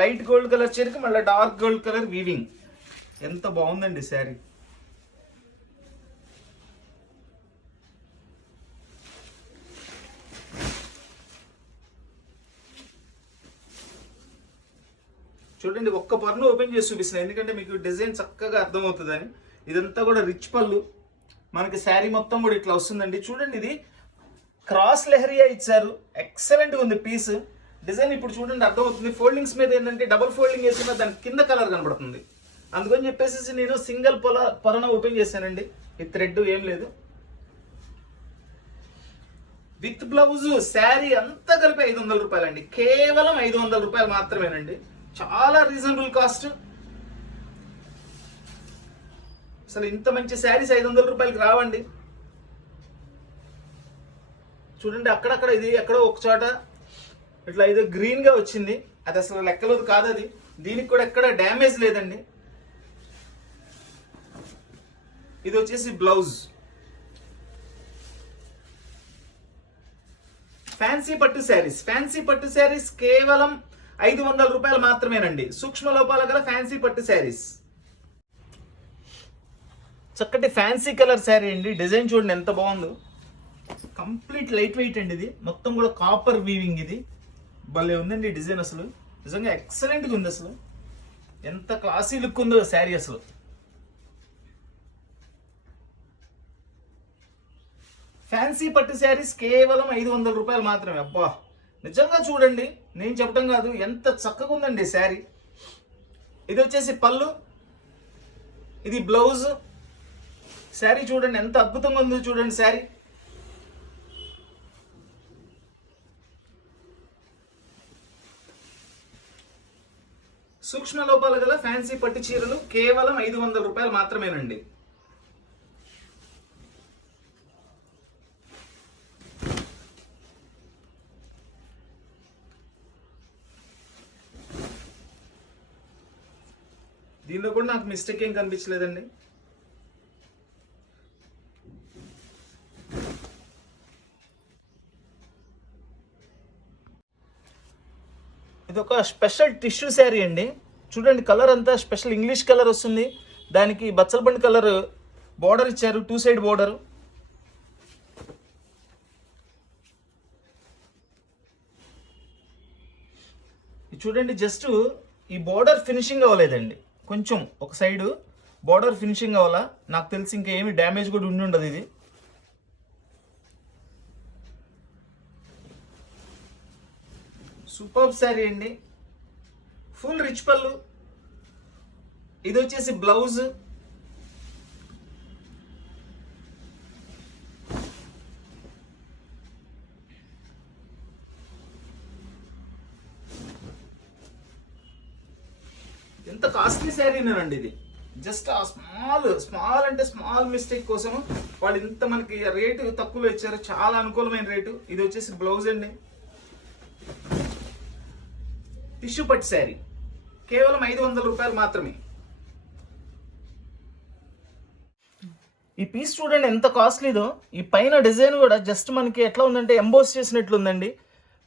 లైట్ గోల్డ్ కలర్ చీరకి మళ్ళీ డార్క్ గోల్డ్ కలర్ వీవింగ్. ఎంత బాగుందండి శారీ. చూడండి ఒక్క పర్ను ఓపెన్ చేసి చూపిస్తున్నాను, ఎందుకంటే మీకు డిజైన్ చక్కగా అర్థమవుతుందని. ఇదంతా కూడా రిచ్ పళ్ళు. మనకి శారీ మొత్తం కూడా ఇట్లా వస్తుందండి. చూడండి ఇది క్రాస్ లెహరియా ఇచ్చారు. ఎక్సలెంట్గా ఉంది పీస్. డిజైన్ ఇప్పుడు చూడండి అర్థమవుతుంది. ఫోల్డింగ్స్ మీద ఏంటంటే డబుల్ ఫోల్డింగ్ వేసిన దాని కింద కలర్ కనబడుతుంది. అందుకని చెప్పేసి నేను సింగిల్ పొరన ఓపెన్ చేశానండి. ఈ థ్రెడ్ ఏం లేదు. విత్ బ్లౌజ్ శారీ అంతా కలిపి 500 రూపాయలు అండి. కేవలం 500 రూపాయలు మాత్రమేనండి. చాలా రీజనబుల్ కాస్ట్. అసలు ఇంత మంచి శారీస్ 500 రూపాయలకి రావండి. చూడండి అక్కడక్కడ ఇది ఎక్కడో ఒక చోట ఇట్లా ఏదో గ్రీన్గా వచ్చింది. అది అసలు లెక్కలోది కాదు అది. దీనికి కూడా ఎక్కడ డ్యామేజ్ లేదండి. ఇది వచ్చేసి బ్లౌజ్. ఫ్యాన్సీ పట్టు శారీస్. ఫ్యాన్సీ పట్టు శారీస్ కేవలం 500 రూపాయలు మాత్రమేనండి. సూక్ష్మ లోపాల గల ఫ్యాన్సీ పట్టు శారీస్. చక్కటి ఫ్యాన్సీ కలర్ శారీ అండి. డిజైన్ చూడండి ఎంత బాగుందో. కంప్లీట్ లైట్ వెయిట్ అండి. ఇది మొత్తం కూడా కాపర్ వీవింగ్. ఇది భలే ఉందండి డిజైన్. అసలు నిజంగా ఎక్సలెంట్గా ఉంది. అసలు ఎంత క్లాసీ లుక్ ఉందో శారీ. అసలు ఫ్యాన్సీ పట్టు శారీస్ కేవలం 500 రూపాయలు మాత్రమే. అబ్బా నిజంగా చూడండి, నేను చెప్పడం కాదు, ఎంత చక్కగా ఉందండి శారీ. ఇది వచ్చేసి పళ్ళు, ఇది బ్లౌజ్. శారీ చూడండి ఎంత అద్భుతంగా ఉందో చూడండి శారీ. సూక్ష్మ లోపాలు గల ఫ్యాన్సీ పట్టు చీరలు కేవలం 500 రూపాయలు మాత్రమేనండి. దీనిలో కూడా నాకు మిస్టేక్ ఏం కనిపించలేదండి. ఇది ఒక స్పెషల్ టిష్యూ శారీ అండి. చూడండి కలర్ అంతా స్పెషల్ ఇంగ్లీష్ కలర్ వస్తుంది. దానికి బచ్చలబండి కలర్ బార్డర్ ఇచ్చారు, 2 సైడ్ బార్డర్. చూడండి జస్ట్ ఈ బార్డర్ ఫినిషింగ్ అవ్వలేదండి, కొంచెం ఒక సైడు బార్డర్ ఫినిషింగ్ అవ్వాలా. నాకు తెలిసి ఇంకా ఏమి డ్యామేజ్ కూడా ఉండి ఉండదు. ఇది సూపర్ శారీ అండి, ఫుల్ రిచ్ పళ్ళు. ఇది వచ్చేసి బ్లౌజ్. ఎంత కాస్ట్లీ శారీనేనండి ఇది. జస్ట్ ఆ స్మాల్ అంటే స్మాల్ మిస్టేక్ కోసం వాళ్ళు ఇంత మనకి రేటు తక్కువలో ఇచ్చారు, చాలా అనుకూలమైన రేటు. ఇది వచ్చేసి బ్లౌజ్ అండి, టిష్యూ పట్టు శారీ కేవలం 500 రూపాయలు మాత్రమే. ఈ పీస్ చూడండి ఎంత కాస్ట్లీదో. ఈ పైన డిజైన్ కూడా జస్ట్ మనకి ఎట్లా ఉందంటే ఎంబోస్ చేసినట్లు ఉందండి.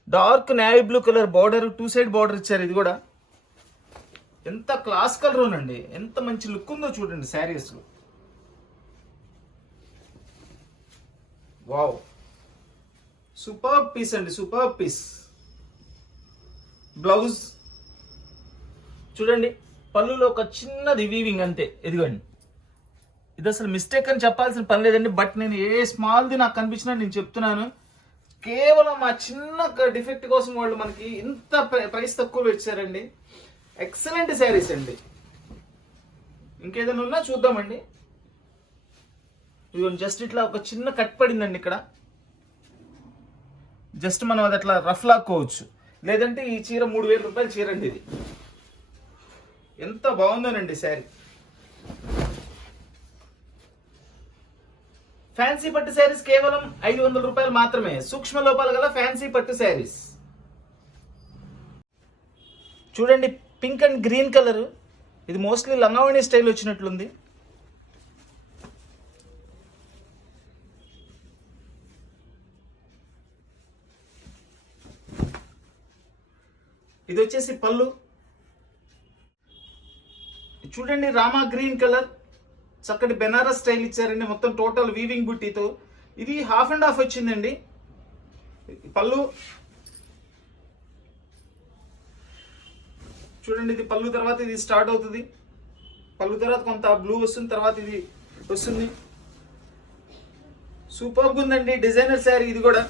Dark navy blue colour border, 2 side border ఇచ్చారు. ఇది కూడా ఎంత క్లాస్ కలర్ ఉందండి, ఎంత మంచి లుక్ ఉందో చూడండి శారీస్. వావ్, సూపర్ పీస్ అండి, సూపర్ పీస్. బ్లౌజ్ చూడండి, పళ్ళులో ఒక చిన్నది వీవింగ్ అంతే. ఇదిగోండి, ఇది అసలు మిస్టేక్ అని చెప్పాల్సిన పని లేదండి. బట్ నేను ఏ స్మాల్ది నాకు కనిపించినా నేను చెప్తున్నాను. కేవలం ఆ చిన్న డిఫెక్ట్ కోసం వాళ్ళు మనకి ఇంత ప్రైస్ తక్కువలో ఇచ్చారండి. ఎక్సలెంట్ శారీస్ అండి. ఇంకేదైనా ఉన్నా చూద్దామండి. ఇదిగోండి జస్ట్ ఇట్లా ఒక చిన్న కట్ పడిందండి ఇక్కడ. జస్ట్ మనం అది అట్లా రఫ్ లాక్కోవచ్చు. లేదంటే ఈ చీర 3000 రూపాయల చీర అండి. ఇది ఎంత బాగుందోనండి శారీ. ఫ్యాన్సీ పట్టు శారీస్ కేవలం 500 రూపాయలు మాత్రమే. సూక్ష్మ లోపాలు గల ఫ్యాన్సీ పట్టు శారీస్ చూడండి, పింక్ అండ్ గ్రీన్ కలర్. ఇది మోస్ట్లీ లంగావణి స్టైల్ వచ్చినట్లుంది. ఇది వచ్చేసి పళ్ళు. చూడండి రామా గ్రీన్ కలర్, చక్కటి బెనారస్ స్టైల్ ఇచ్చారండి. మొత్తం టోటల్ వీవింగ్ బుట్టీతో. ఇది 50/2 వచ్చిందండి పళ్ళు. చూడండి ఇది పళ్ళు తర్వాత ఇది స్టార్ట్ అవుతుంది. పళ్ళు తర్వాత కొంత బ్లూ వస్తుంది, తర్వాత ఇది వస్తుంది. సూపర్గా ఉందండి, డిజైనర్ శారీ ఇది కూడా.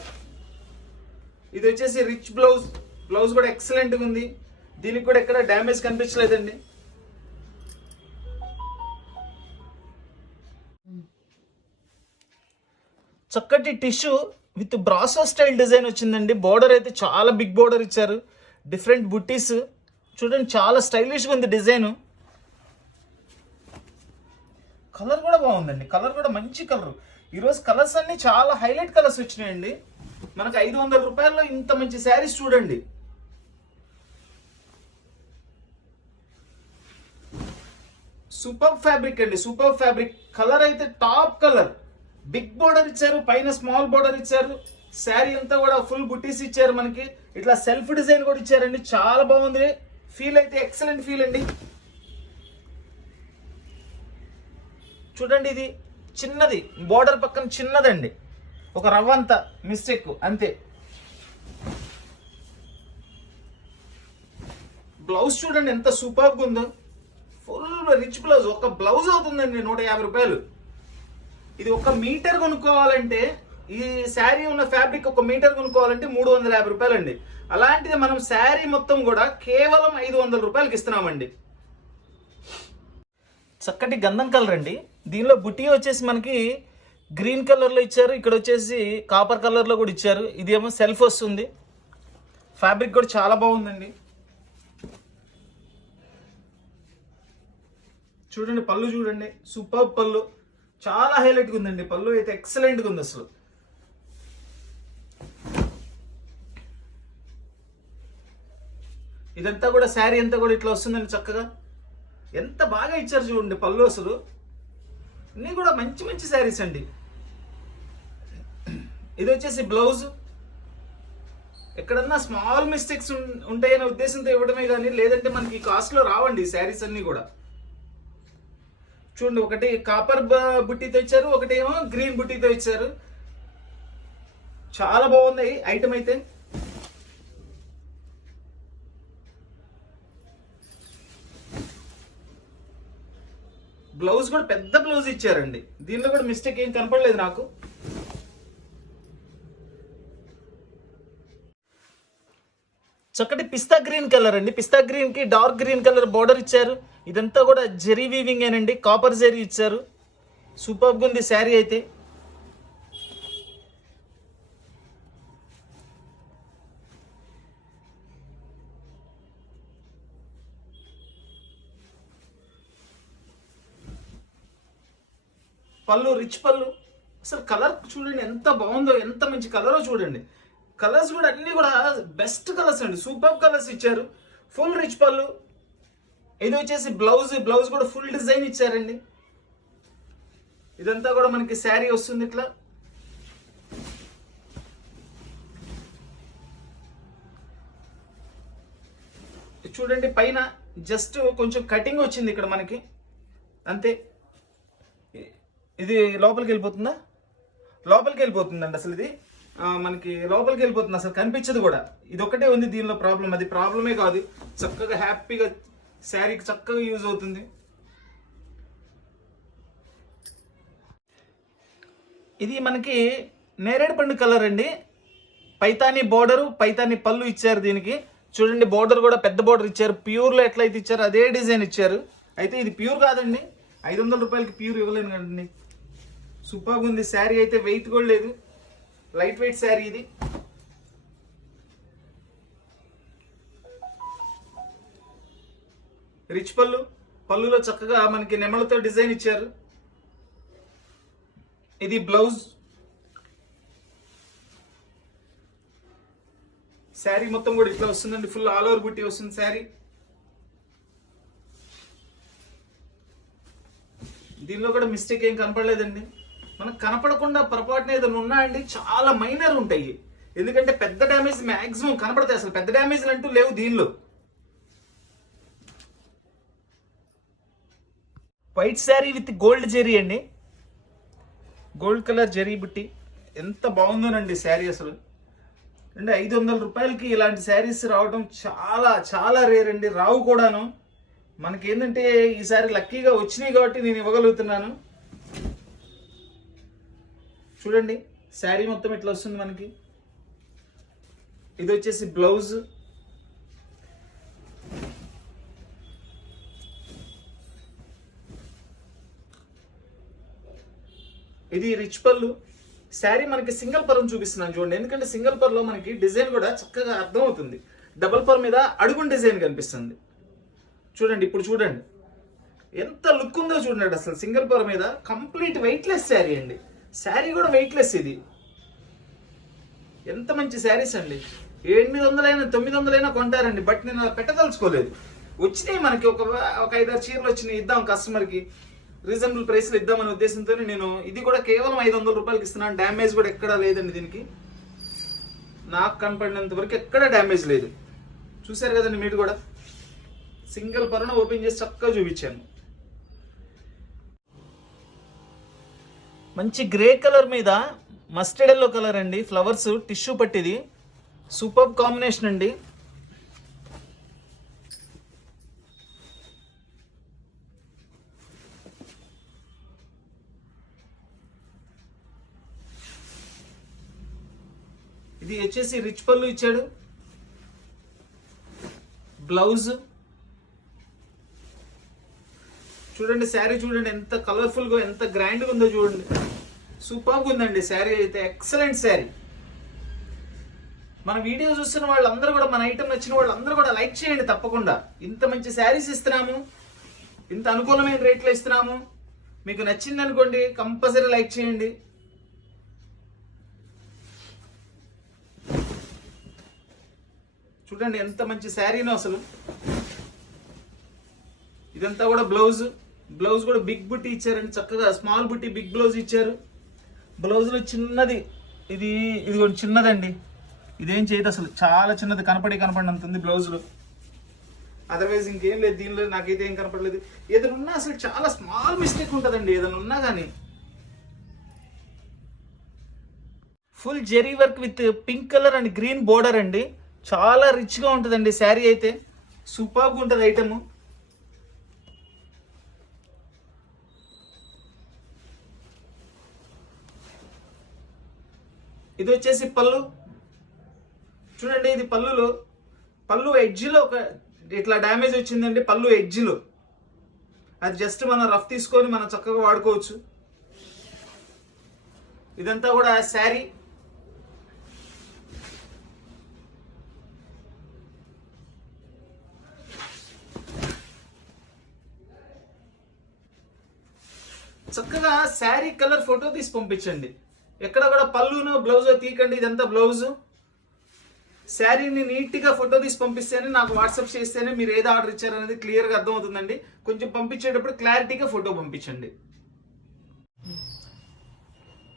ఇది వచ్చేసి రిచ్ బ్లౌజ్. బ్లౌజ్ కూడా ఎక్సలెంట్గా ఉంది. దీనికి కూడా ఎక్కడ డ్యామేజ్ కనిపించలేదండి. చక్కటి tissue with brasso style design వచ్చిందండి. బోర్డర్ అయితే చాలా బిగ్ బోర్డర్ ఇచ్చారు, డిఫరెంట్ బుట్టీస్. చూడండి చాలా స్టైలిష్గా ఉంది డిజైన్. కలర్ కూడా బాగుందండి, కలర్ కూడా మంచి కలర్. ఈరోజు కలర్స్ అన్ని చాలా హైలైట్ కలర్స్ వచ్చినాయండి. మనకు 500 రూపాయల్లో ఇంత మంచి శారీస్ చూడండి. సూపర్ ఫ్యాబ్రిక్ అండి, సూపర్ ఫ్యాబ్రిక్. కలర్ అయితే టాప్ కలర్. బిగ్ బోర్డర్ ఇచ్చారు, పైన స్మాల్ బోర్డర్ ఇచ్చారు. శారీ అంతా కూడా ఫుల్ బుట్టీస్ ఇచ్చారు మనకి. ఇట్లా సెల్ఫ్ డిజైన్ కూడా ఇచ్చారండి, చాలా బాగుంది. ఫీల్ అయితే ఎక్సలెంట్ ఫీల్ అండి. చూడండి ఇది చిన్నది, బోర్డర్ పక్కన చిన్నదండి, ఒక రవ్వంత మిస్టేక్ అంతే. బ్లౌజ్ చూడండి ఎంత సూపర్గా ఉందో, ఫుల్ రిచ్ బ్లౌజ్. ఒక బ్లౌజ్ అవుతుందండి 150 రూపాయలు. ఇది 1 మీటర్ కొనుక్కోవాలంటే, ఈ శారీ ఉన్న ఫ్యాబ్రిక్ 1 మీటర్ కొనుక్కోవాలంటే 350 రూపాయలండి. అలాంటిది మనం శారీ మొత్తం కూడా కేవలం 500 రూపాయలకి ఇస్తున్నామండి. చక్కటి గంధం కలర్ అండి. దీనిలో బుట్టి వచ్చేసి మనకి గ్రీన్ కలర్లో ఇచ్చారు, ఇక్కడ వచ్చేసి కాపర్ కలర్లో కూడా ఇచ్చారు. ఇదేమో సెల్ఫ్ వస్తుంది. ఫ్యాబ్రిక్ కూడా చాలా బాగుందండి. చూడండి పళ్ళు చూడండి, సూపర్ పళ్ళు, చాలా హైలైట్గా ఉందండి. పళ్ళు అయితే ఎక్సలెంట్గా ఉంది అసలు. ఇదంతా కూడా శారీ అంతా కూడా ఇట్లా వస్తుందండి చక్కగా. ఎంత బాగా ఇచ్చారు చూడండి పళ్ళు అసలు. ఇన్ని కూడా మంచి మంచి శారీస్ అండి. ఇది వచ్చేసి బ్లౌజ్. ఎక్కడన్నా స్మాల్ మిస్టేక్స్ ఉంటాయనే ఉద్దేశంతో ఇవ్వడమే కానీ లేదంటే మనకి కాస్ట్లో రావండి ఈ శారీస్ అన్నీ కూడా. చూడండి, ఒకటి కాపర్ బుట్టితో ఇచ్చారు, ఒకటి ఏమో గ్రీన్ బుట్టితో ఇచ్చారు. చాలా బాగుంది ఐటమ్ అయితే. బ్లౌజ్ కూడా పెద్ద బ్లౌజ్ ఇచ్చారండి. దీనిలో కూడా మిస్టేక్ ఏం కనపడలేదు నాకు. చక్కటి పిస్తా గ్రీన్ కలర్ అండి. పిస్తా గ్రీన్ కి డార్క్ గ్రీన్ కలర్ బార్డర్ ఇచ్చారు. ఇదంతా కూడా జెరీ వీవింగ్ ఏనండి, కాపర్ జెరీ ఇచ్చారు. సూపర్గా ఉంది శారీ అయితే. పళ్ళు రిచ్ పళ్ళు. అసలు కలర్ చూడండి ఎంత బాగుందో, ఎంత మంచి కలరో చూడండి. కలర్స్ కూడా అన్ని కూడా బెస్ట్ కలర్స్ అండి, సూపర్ కలర్స్ ఇచ్చారు. ఫుల్ రిచ్ పళ్ళు. ఇది వచ్చేసి బ్లౌజ్. బ్లౌజ్ కూడా ఫుల్ డిజైన్ ఇచ్చారండి. ఇదంతా కూడా మనకి శారీ వస్తుంది ఇట్లా. చూడండి పైన జస్ట్ కొంచెం కటింగ్ వచ్చింది ఇక్కడ మనకి అంతే. ఇది లోపలికి వెళ్ళిపోతుందా? లోపలికి వెళ్ళిపోతుందండి అసలు. ఇది మనకి లోపలికి వెళ్ళిపోతుంది, అసలు కనిపించదు కూడా. ఇది ఒక్కటే ఉంది దీనిలో ప్రాబ్లం. అది ప్రాబ్లమే కాదు, చక్కగా హ్యాపీగా శారీకి చక్కగా యూజ్ అవుతుంది. ఇది మనకి నేరేడు పండు కలర్ అండి. పైతాని బోర్డరు, పైతాని పళ్ళు ఇచ్చారు దీనికి. చూడండి బోర్డర్ కూడా పెద్ద బోర్డర్ ఇచ్చారు. ప్యూర్లో ఎట్లయితే ఇచ్చారు అదే డిజైన్ ఇచ్చారు. అయితే ఇది ప్యూర్ కాదండి, 500 రూపాయలకి ప్యూర్ ఇవ్వలేను కదండి. సూపర్గా ఉంది శారీ అయితే. వెయిట్ కూడా లేదు, లైట్ వెయిట్ శారీ ఇది. రిచ్ పళ్ళు. పళ్ళులో చక్కగా మనకి నెమలతో డిజైన్ ఇచ్చారు. ఇది బ్లౌజ్. శారీ మొత్తం కూడా ఇట్లా వస్తుందండి, ఫుల్ ఆల్ ఓవర్ బుట్టి వస్తుంది శారీ. దీనిలో కూడా మిస్టేక్ ఏం కనపడలేదండి. మనకు కనపడకుండా పొరపాటున ఏదైనా ఉన్నాయండి, చాలా మైనర్ ఉంటాయి. ఎందుకంటే పెద్ద డ్యామేజ్ మ్యాక్సిమం కనపడతాయి, అసలు పెద్ద డ్యామేజ్లు అంటూ లేవు దీనిలో. White sari with gold zari అండి. గోల్డ్ కలర్ జెరీ బుట్టి. ఎంత బాగుందోనండి శారీ అసలు. అంటే 500 రూపాయలకి ఇలాంటి శారీస్ రావడం చాలా చాలా రేర్ అండి, రావు కూడాను. మనకేంటంటే ఈసారి లక్కీగా వచ్చినాయి కాబట్టి నేను ఇవ్వగలుగుతున్నాను. చూడండి శారీ మొత్తం ఇట్లా వస్తుంది మనకి. ఇది వచ్చేసి బ్లౌజ్. ఇది రిచ్ పళ్ళు. శారీ మనకి సింగిల్ పరం చూపిస్తున్నాను చూడండి, ఎందుకంటే సింగిల్ పర్లో మనకి డిజైన్ కూడా చక్కగా అర్థం అవుతుంది. డబుల్ పర్ మీద అడుగున్ డిజైన్ కనిపిస్తుంది చూడండి. ఇప్పుడు చూడండి ఎంత లుక్ ఉందో చూడండి అసలు. సింగిల్ పర్ మీద కంప్లీట్ వెయిట్లెస్ శారీ అండి. శారీ కూడా వెయిట్లెస్. ఇది ఎంత మంచి శారీస్ అండి. 800 900 కొంటారండి, బట్ నేను అలా పెట్టదలుచుకోలేదు. వచ్చినాయి మనకి ఒక 5-6 చీరలు వచ్చినాయి, ఇద్దాం కస్టమర్కి, రీజనబుల్ ప్రైస్లో ఇద్దామనే ఉద్దేశంతో నేను ఇది కూడా కేవలం 500 రూపాయలకి ఇస్తున్నాను. డ్యామేజ్ కూడా ఎక్కడా లేదండి దీనికి. నాకు కనపడినంత వరకు ఎక్కడ డ్యామేజ్ లేదు. చూసారు కదండి మీరు కూడా. సింగిల్ పరణ ఓపెన్ చేసి చక్కగా చూపించాను. మంచి గ్రే కలర్ మీద మస్టర్డ్ ఎల్లో కలర్ అండి. ఫ్లవర్స్ టిష్యూ పట్టిది. సూపర్ కాంబినేషన్ అండి. ఇది వచ్చేసి రిచ్ పళ్ళు ఇచ్చాడు. బ్లౌజ్ చూడండి శారీ చూడండి ఎంత కలర్ఫుల్గా ఎంత గ్రాండ్గా ఉందో చూడండి. సూపర్గా ఉందండి శారీ అయితే, ఎక్సలెంట్ శారీ. మన వీడియో చూస్తున్న వాళ్ళందరూ కూడా, మన ఐటమ్ నచ్చిన వాళ్ళందరూ కూడా లైక్ చేయండి తప్పకుండా. ఇంత మంచి శారీస్ ఇస్తున్నాము, ఇంత అనుకూలమైన రేట్లో ఇస్తున్నాము. మీకు నచ్చింది అనుకోండి, కంపల్సరీ లైక్ చేయండి. చూడండి ఎంత మంచి శారీనో అసలు. ఇదంతా కూడా బ్లౌజ్ కూడా బిగ్ బుట్టి ఇచ్చారండి, చక్కగా స్మాల్ బుట్టి బిగ్ బ్లౌజ్ ఇచ్చారు. బ్లౌజ్లో చిన్నది, ఇది కూడా చిన్నదండి, ఇదేం చేయదు అసలు, చాలా చిన్నది, కనపడినంత ఉంది బ్లౌజ్లో. అదర్వైజ్ ఇంకేం లేదు దీనిలో, నాకైతే ఏం కనపడలేదు. ఏదైనా ఉన్నా అసలు చాలా స్మాల్ మిస్టేక్ ఉంటుందండి, ఏదైనా ఉన్నా కానీ. Full zari work with pink colour and green border అండి, చాలా రిచ్గా ఉంటుందండి శారీ అయితే, సూపర్గా ఉంటుంది ఐటమ్. ఇది వచ్చేసి పళ్ళు చూడండి, ఇది పళ్ళు ఎడ్జ్లో ఒక ఇట్లా డ్యామేజ్ వచ్చిందండి, పళ్ళు ఎడ్జ్లో. అది జస్ట్ మనం రఫ్ తీసుకొని మనం చక్కగా వాడుకోవచ్చు. ఇదంతా కూడా శారీ. చక్కగా శారీ కలర్ ఫోటో తీసి పంపించండి, ఎక్కడ కూడా పళ్ళును బ్లౌజ్ తీయకండి. ఇదంతా బ్లౌజు. శారీని నీట్గా ఫోటో తీసి పంపిస్తేనే, నాకు వాట్సాప్ చేస్తేనే మీరు ఏది ఆర్డర్ ఇచ్చారనేది క్లియర్గా అర్థమవుతుందండి. కొంచెం పంపించేటప్పుడు క్లారిటీగా ఫోటో పంపించండి.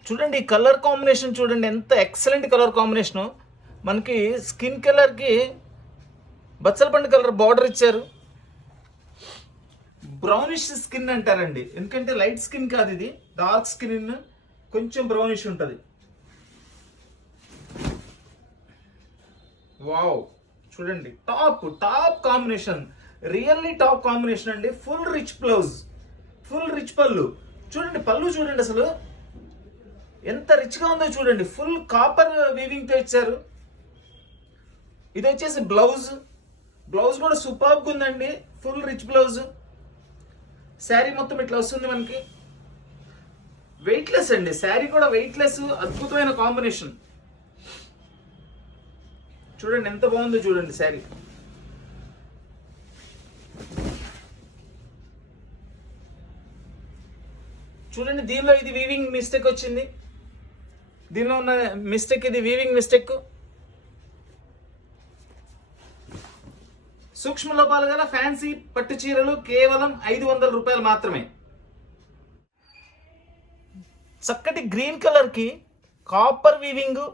చూడండి కలర్ కాంబినేషన్ చూడండి, ఎంత ఎక్సలెంట్ కలర్ కాంబినేషను. మనకి స్కిన్ కలర్కి బచ్చలపండు కలర్ బార్డర్ ఇచ్చారు. బ్రౌనిష్ స్కిన్ అంటారండి, ఎందుకంటే లైట్ స్కిన్ కాదు, ఇది డార్క్ స్కిన్, కొంచెం బ్రౌనిష్ ఉంటుంది. వావ్ చూడండి, top combination, really top combination అండి. Full rich blouse, full rich పళ్ళు. చూడండి పళ్ళు చూడండి అసలు ఎంత రిచ్గా ఉందో చూడండి, ఫుల్ కాపర్ వీవింగ్తో ఇచ్చారు. ఇది వచ్చేసి బ్లౌజ్ కూడా సూపర్గా ఉందండి, ఫుల్ రిచ్ బ్లౌజ్. శారీ మొత్తం ఇట్లా వస్తుంది మనకి, వెయిట్లెస్ అండి శారీ కూడా, వెయిట్లెస్, అద్భుతమైన కాంబినేషన్. చూడండి ఎంత బాగుందో చూడండి శారీ. చూడండి దీనిలో ఇది వీవింగ్ మిస్టేక్ వచ్చింది, దీనిలో ఉన్న మిస్టేక్ ఇది వీవింగ్ మిస్టేక్. సూక్ష్మ లోపాలు గల ఫ్యాన్సీ పట్టు చీరలు కేవలం 500 రూపాయలు మాత్రమే. చక్కటి గ్రీన్ కలర్కి copper weaving,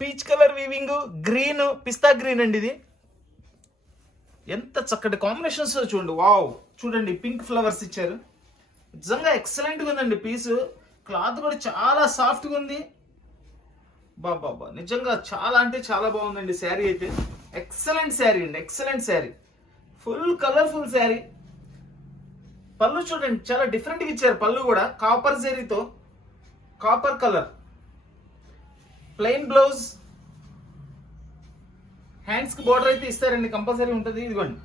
peach colour weaving, green, పిస్తా గ్రీన్ అండి ఇది. ఎంత చక్కటి కాంబినేషన్స్ చూడండి. వావ్ చూడండి పింక్ ఫ్లవర్స్ ఇచ్చారు, నిజంగా ఎక్సలెంట్గా ఉందండి పీసు. క్లాత్ కూడా చాలా సాఫ్ట్గా ఉంది. బాబా నిజంగా చాలా అంటే చాలా బాగుందండి శారీ అయితే. ఎక్సలెంట్ శారీ అండి, excellent sari, full colourful sari. పళ్ళు చూడండి చాలా డిఫరెంట్గా ఇచ్చారు, పళ్ళు కూడా కాపర్ జరీతో, కాపర్ కలర్. ప్లెయిన్ బ్లౌజ్, హ్యాండ్స్కి బార్డర్ అయితే ఇస్తారండి, కంపల్సరీ ఉంటుంది. ఇదిగోండి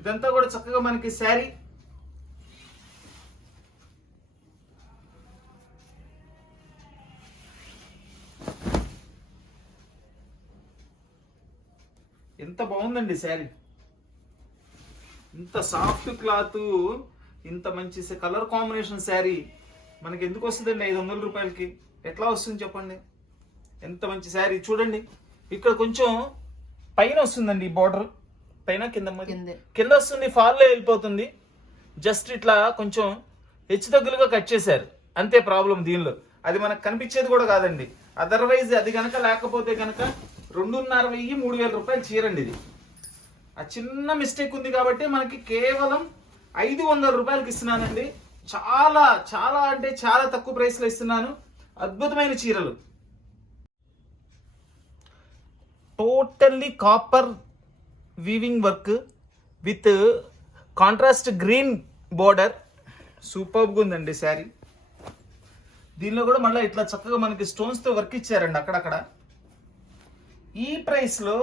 ఇదంతా కూడా చక్కగా మనకి శారీ. ఎంత బాగుందండి శారీ, ఇంత సాఫ్ట్ క్లాత్, ఇంత మంచి కలర్ కాంబినేషన్ శారీ మనకి ఎందుకు వస్తుందండి 500 రూపాయలకి? ఎట్లా వస్తుంది చెప్పండి? ఎంత మంచి శారీ చూడండి. ఇక్కడ కొంచెం పైన వస్తుందండి ఈ బార్డర్, పైన కింద వస్తుంది, ఫాల్లో వెళ్ళిపోతుంది. జస్ట్ ఇట్లా కొంచెం హెచ్చు తగ్గులుగా కట్ చేశారు అంతే ప్రాబ్లం దీనిలో. అది మనకు కనిపించేది కూడా కాదండి. అదర్వైజ్ అది కనుక లేకపోతే కనుక 2,500 3,000 రూపాయలు చీరండి ఇది. ఆ చిన్న మిస్టేక్ ఉంది కాబట్టి మనకి కేవలం 500 రూపాయలకి ఇస్తున్నానండి. చాలా చాలా అంటే చాలా తక్కువ ప్రైస్లో ఇస్తున్నాను. అద్భుతమైన చీరలు, totally copper weaving work with contrast green border. సూపర్గా ఉందండి శారీ. దీనిలో కూడా మళ్ళీ ఇట్లా చక్కగా మనకి స్టోన్స్తో వర్క్ ఇచ్చారండి అక్కడక్కడ. ఈ ప్రైస్లో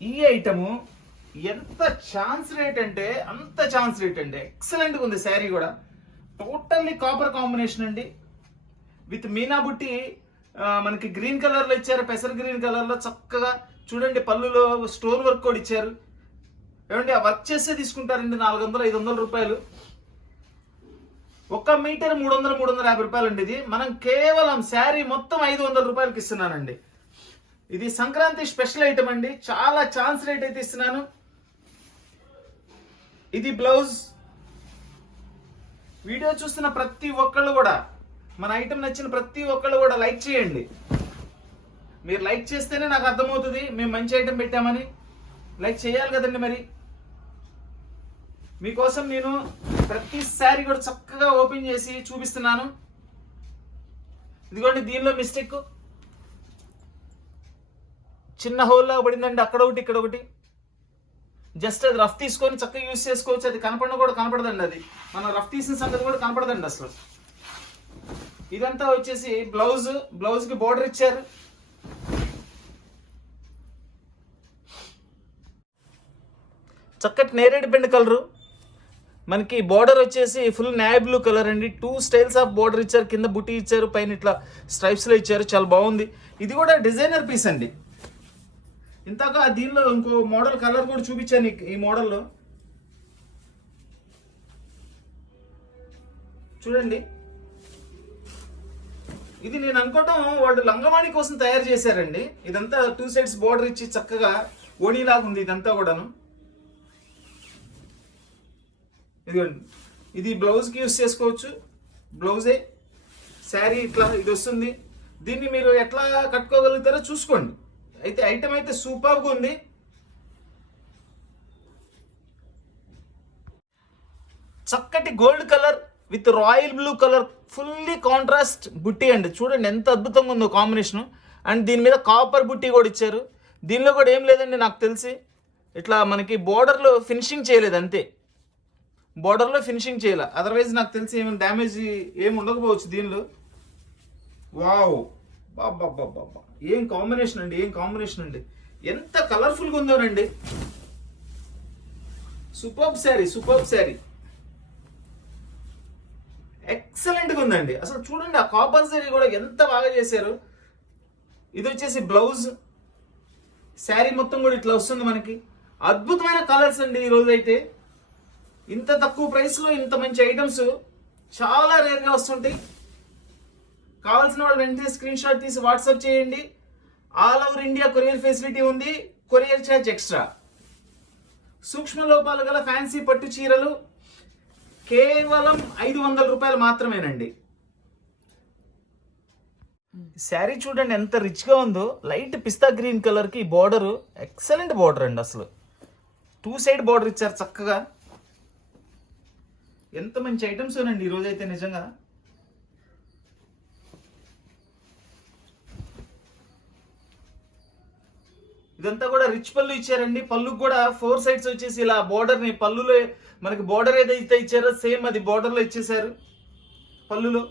ఈ ఐటము ఎంత ఛాన్స్ రేట్ అంటే అంత ఛాన్స్ రేట్ అండి. ఎక్సలెంట్గా ఉంది శారీ కూడా. టోటల్లీ కాపర్ కాంబినేషన్ అండి, విత్ మీనా బుట్టి. మనకి గ్రీన్ కలర్లో ఇచ్చారు, పెసర్ గ్రీన్ కలర్లో చక్కగా చూడండి. పళ్ళులో స్టోన్ వర్క్ కూడా ఇచ్చారు. ఏమండి, ఆ వర్క్ చేస్తే తీసుకుంటారండి 400-500 రూపాయలు. 1 మీటర్ 300-350 రూపాయలు అండి. ఇది మనం కేవలం శారీ మొత్తం 500 రూపాయలకి ఇస్తున్నానండి. ఇది సంక్రాంతి స్పెషల్ ఐటమ్ అండి. చాలా ఛాన్స్ రేట్ అయితే ఇస్తున్నాను. ఇది బ్లౌజ్. వీడియో చూస్తున్న ప్రతి ఒక్కళ్ళు కూడా, మన ఐటమ్ నచ్చిన ప్రతి ఒక్కళ్ళు కూడా లైక్ చేయండి. మీరు లైక్ చేస్తేనే నాకు అర్థమవుతుంది మేము మంచి ఐటమ్ పెట్టామని. లైక్ చేయాలి కదండి. మరి మీకోసం నేను ప్రతి శారీ కూడా చక్కగా ఓపెన్ చేసి చూపిస్తున్నాను. ఇదిగోండి, దీనిలో మిస్టేక్ చిన్న హోల్లా పడిందండి, అక్కడ ఒకటి ఇక్కడ ఒకటి. జస్ట్ అది రఫ్ తీసుకొని చక్కగా యూజ్ చేసుకోవచ్చు. అది కనపడడం కూడా కనపడదండి. అది మనం రఫ్ తీసిన సంగతి కూడా కనపడదండి అసలు. ఇదంతా వచ్చేసి బ్లౌజ్. బ్లౌజ్కి బోర్డర్ ఇచ్చారు. చక్కటి నేరేడు బెండ్ కలరు. మనకి బోర్డర్ వచ్చేసి ఫుల్ నావీ బ్లూ కలర్ అండి. 2 స్టైల్స్ ఆఫ్ బోర్డర్ ఇచ్చారు. కింద బుటీ ఇచ్చారు, పైన ఇట్లా స్ట్రైప్స్లో ఇచ్చారు. చాలా బాగుంది. ఇది కూడా డిజైనర్ పీస్ అండి. ఇంతగా దీనిలో ఇంకో మోడల్ కలర్ కూడా చూపించాను. ఈ మోడల్లో చూడండి. ఇది నేను అనుకోవటం వాళ్ళు లంగవాణి కోసం తయారు చేశారండి. ఇదంతా 2 సైడ్స్ బోర్డర్ ఇచ్చి చక్కగా ఓణీలాగా ఉంది ఇదంతా కూడాను. ఇదిగోండి, ఇది బ్లౌజ్కి యూస్ చేసుకోవచ్చు. బ్లౌజే శారీ ఇట్లా ఇది వస్తుంది. దీన్ని మీరు ఎట్లా కట్టుకోగలుగుతారో చూసుకోండి. అయితే ఐటమ్ అయితే సూపర్గా ఉంది. చక్కటి gold colour with royal blue colour, fully contrast బుట్టి అండి. చూడండి ఎంత అద్భుతంగా ఉందో కాంబినేషన్. అండ్ దీని మీద కాపర్ బుట్టి కూడా ఇచ్చారు. దీనిలో కూడా ఏం లేదండి, నాకు తెలిసి ఇట్లా మనకి బోర్డర్లో ఫినిషింగ్ చేయలేదు అంతే. బోర్డర్లో ఫినిషింగ్ చేయాలి, అదర్వైజ్ నాకు తెలిసి ఏమైనా డ్యామేజ్ ఏమి ఉండకపోవచ్చు దీనిలో. వావ్, బాబా ఏం కాంబినేషన్ అండి, ఏం కాంబినేషన్ అండి. ఎంత కలర్ఫుల్గా ఉందోనండి. Superb sari, superb sari. ఎక్సలెంట్గా ఉందండి అసలు. చూడండి ఆ కాపర్ శారీ కూడా ఎంత బాగా చేశారు. ఇది వచ్చేసి బ్లౌజ్. శారీ మొత్తం కూడా ఇట్లా వస్తుంది మనకి. అద్భుతమైన కలర్స్ అండి. ఈరోజు అయితే ఇంత తక్కువ ప్రైస్లో ఇంత మంచి ఐటమ్స్ చాలా రేర్గా వస్తుంటాయి. కావాల్సిన వాళ్ళు వెంటనే స్క్రీన్ షాట్ తీసి వాట్సాప్ చేయండి. All over India courier facility ఉంది. Courier charge extra. సూక్ష్మ లోపాలు గల ఫ్యాన్సీ పట్టు చీరలు కేవలం 500 రూపాయలు మాత్రమేనండి. శారీ చూడండి ఎంత రిచ్గా ఉందో. లైట్ పిస్తా గ్రీన్ కలర్కి బోర్డరు ఎక్సలెంట్ బోర్డర్ అండి. అసలు 2 సైడ్ బోర్డర్ ఇచ్చారు చక్కగా. ఎంత మంచి ఐటమ్స్ అండి ఈరోజు అయితే నిజంగా. ఇదంతా కూడా రిచ్ పళ్ళు ఇచ్చారండి. పళ్ళుకు కూడా 4 సైడ్స్ వచ్చేసి ఇలా బోర్డర్ని, పళ్ళులో మనకి బోర్డర్ ఏదైతే ఇచ్చారో సేమ్ అది బోర్డర్లో ఇచ్చేసారు పళ్ళులో.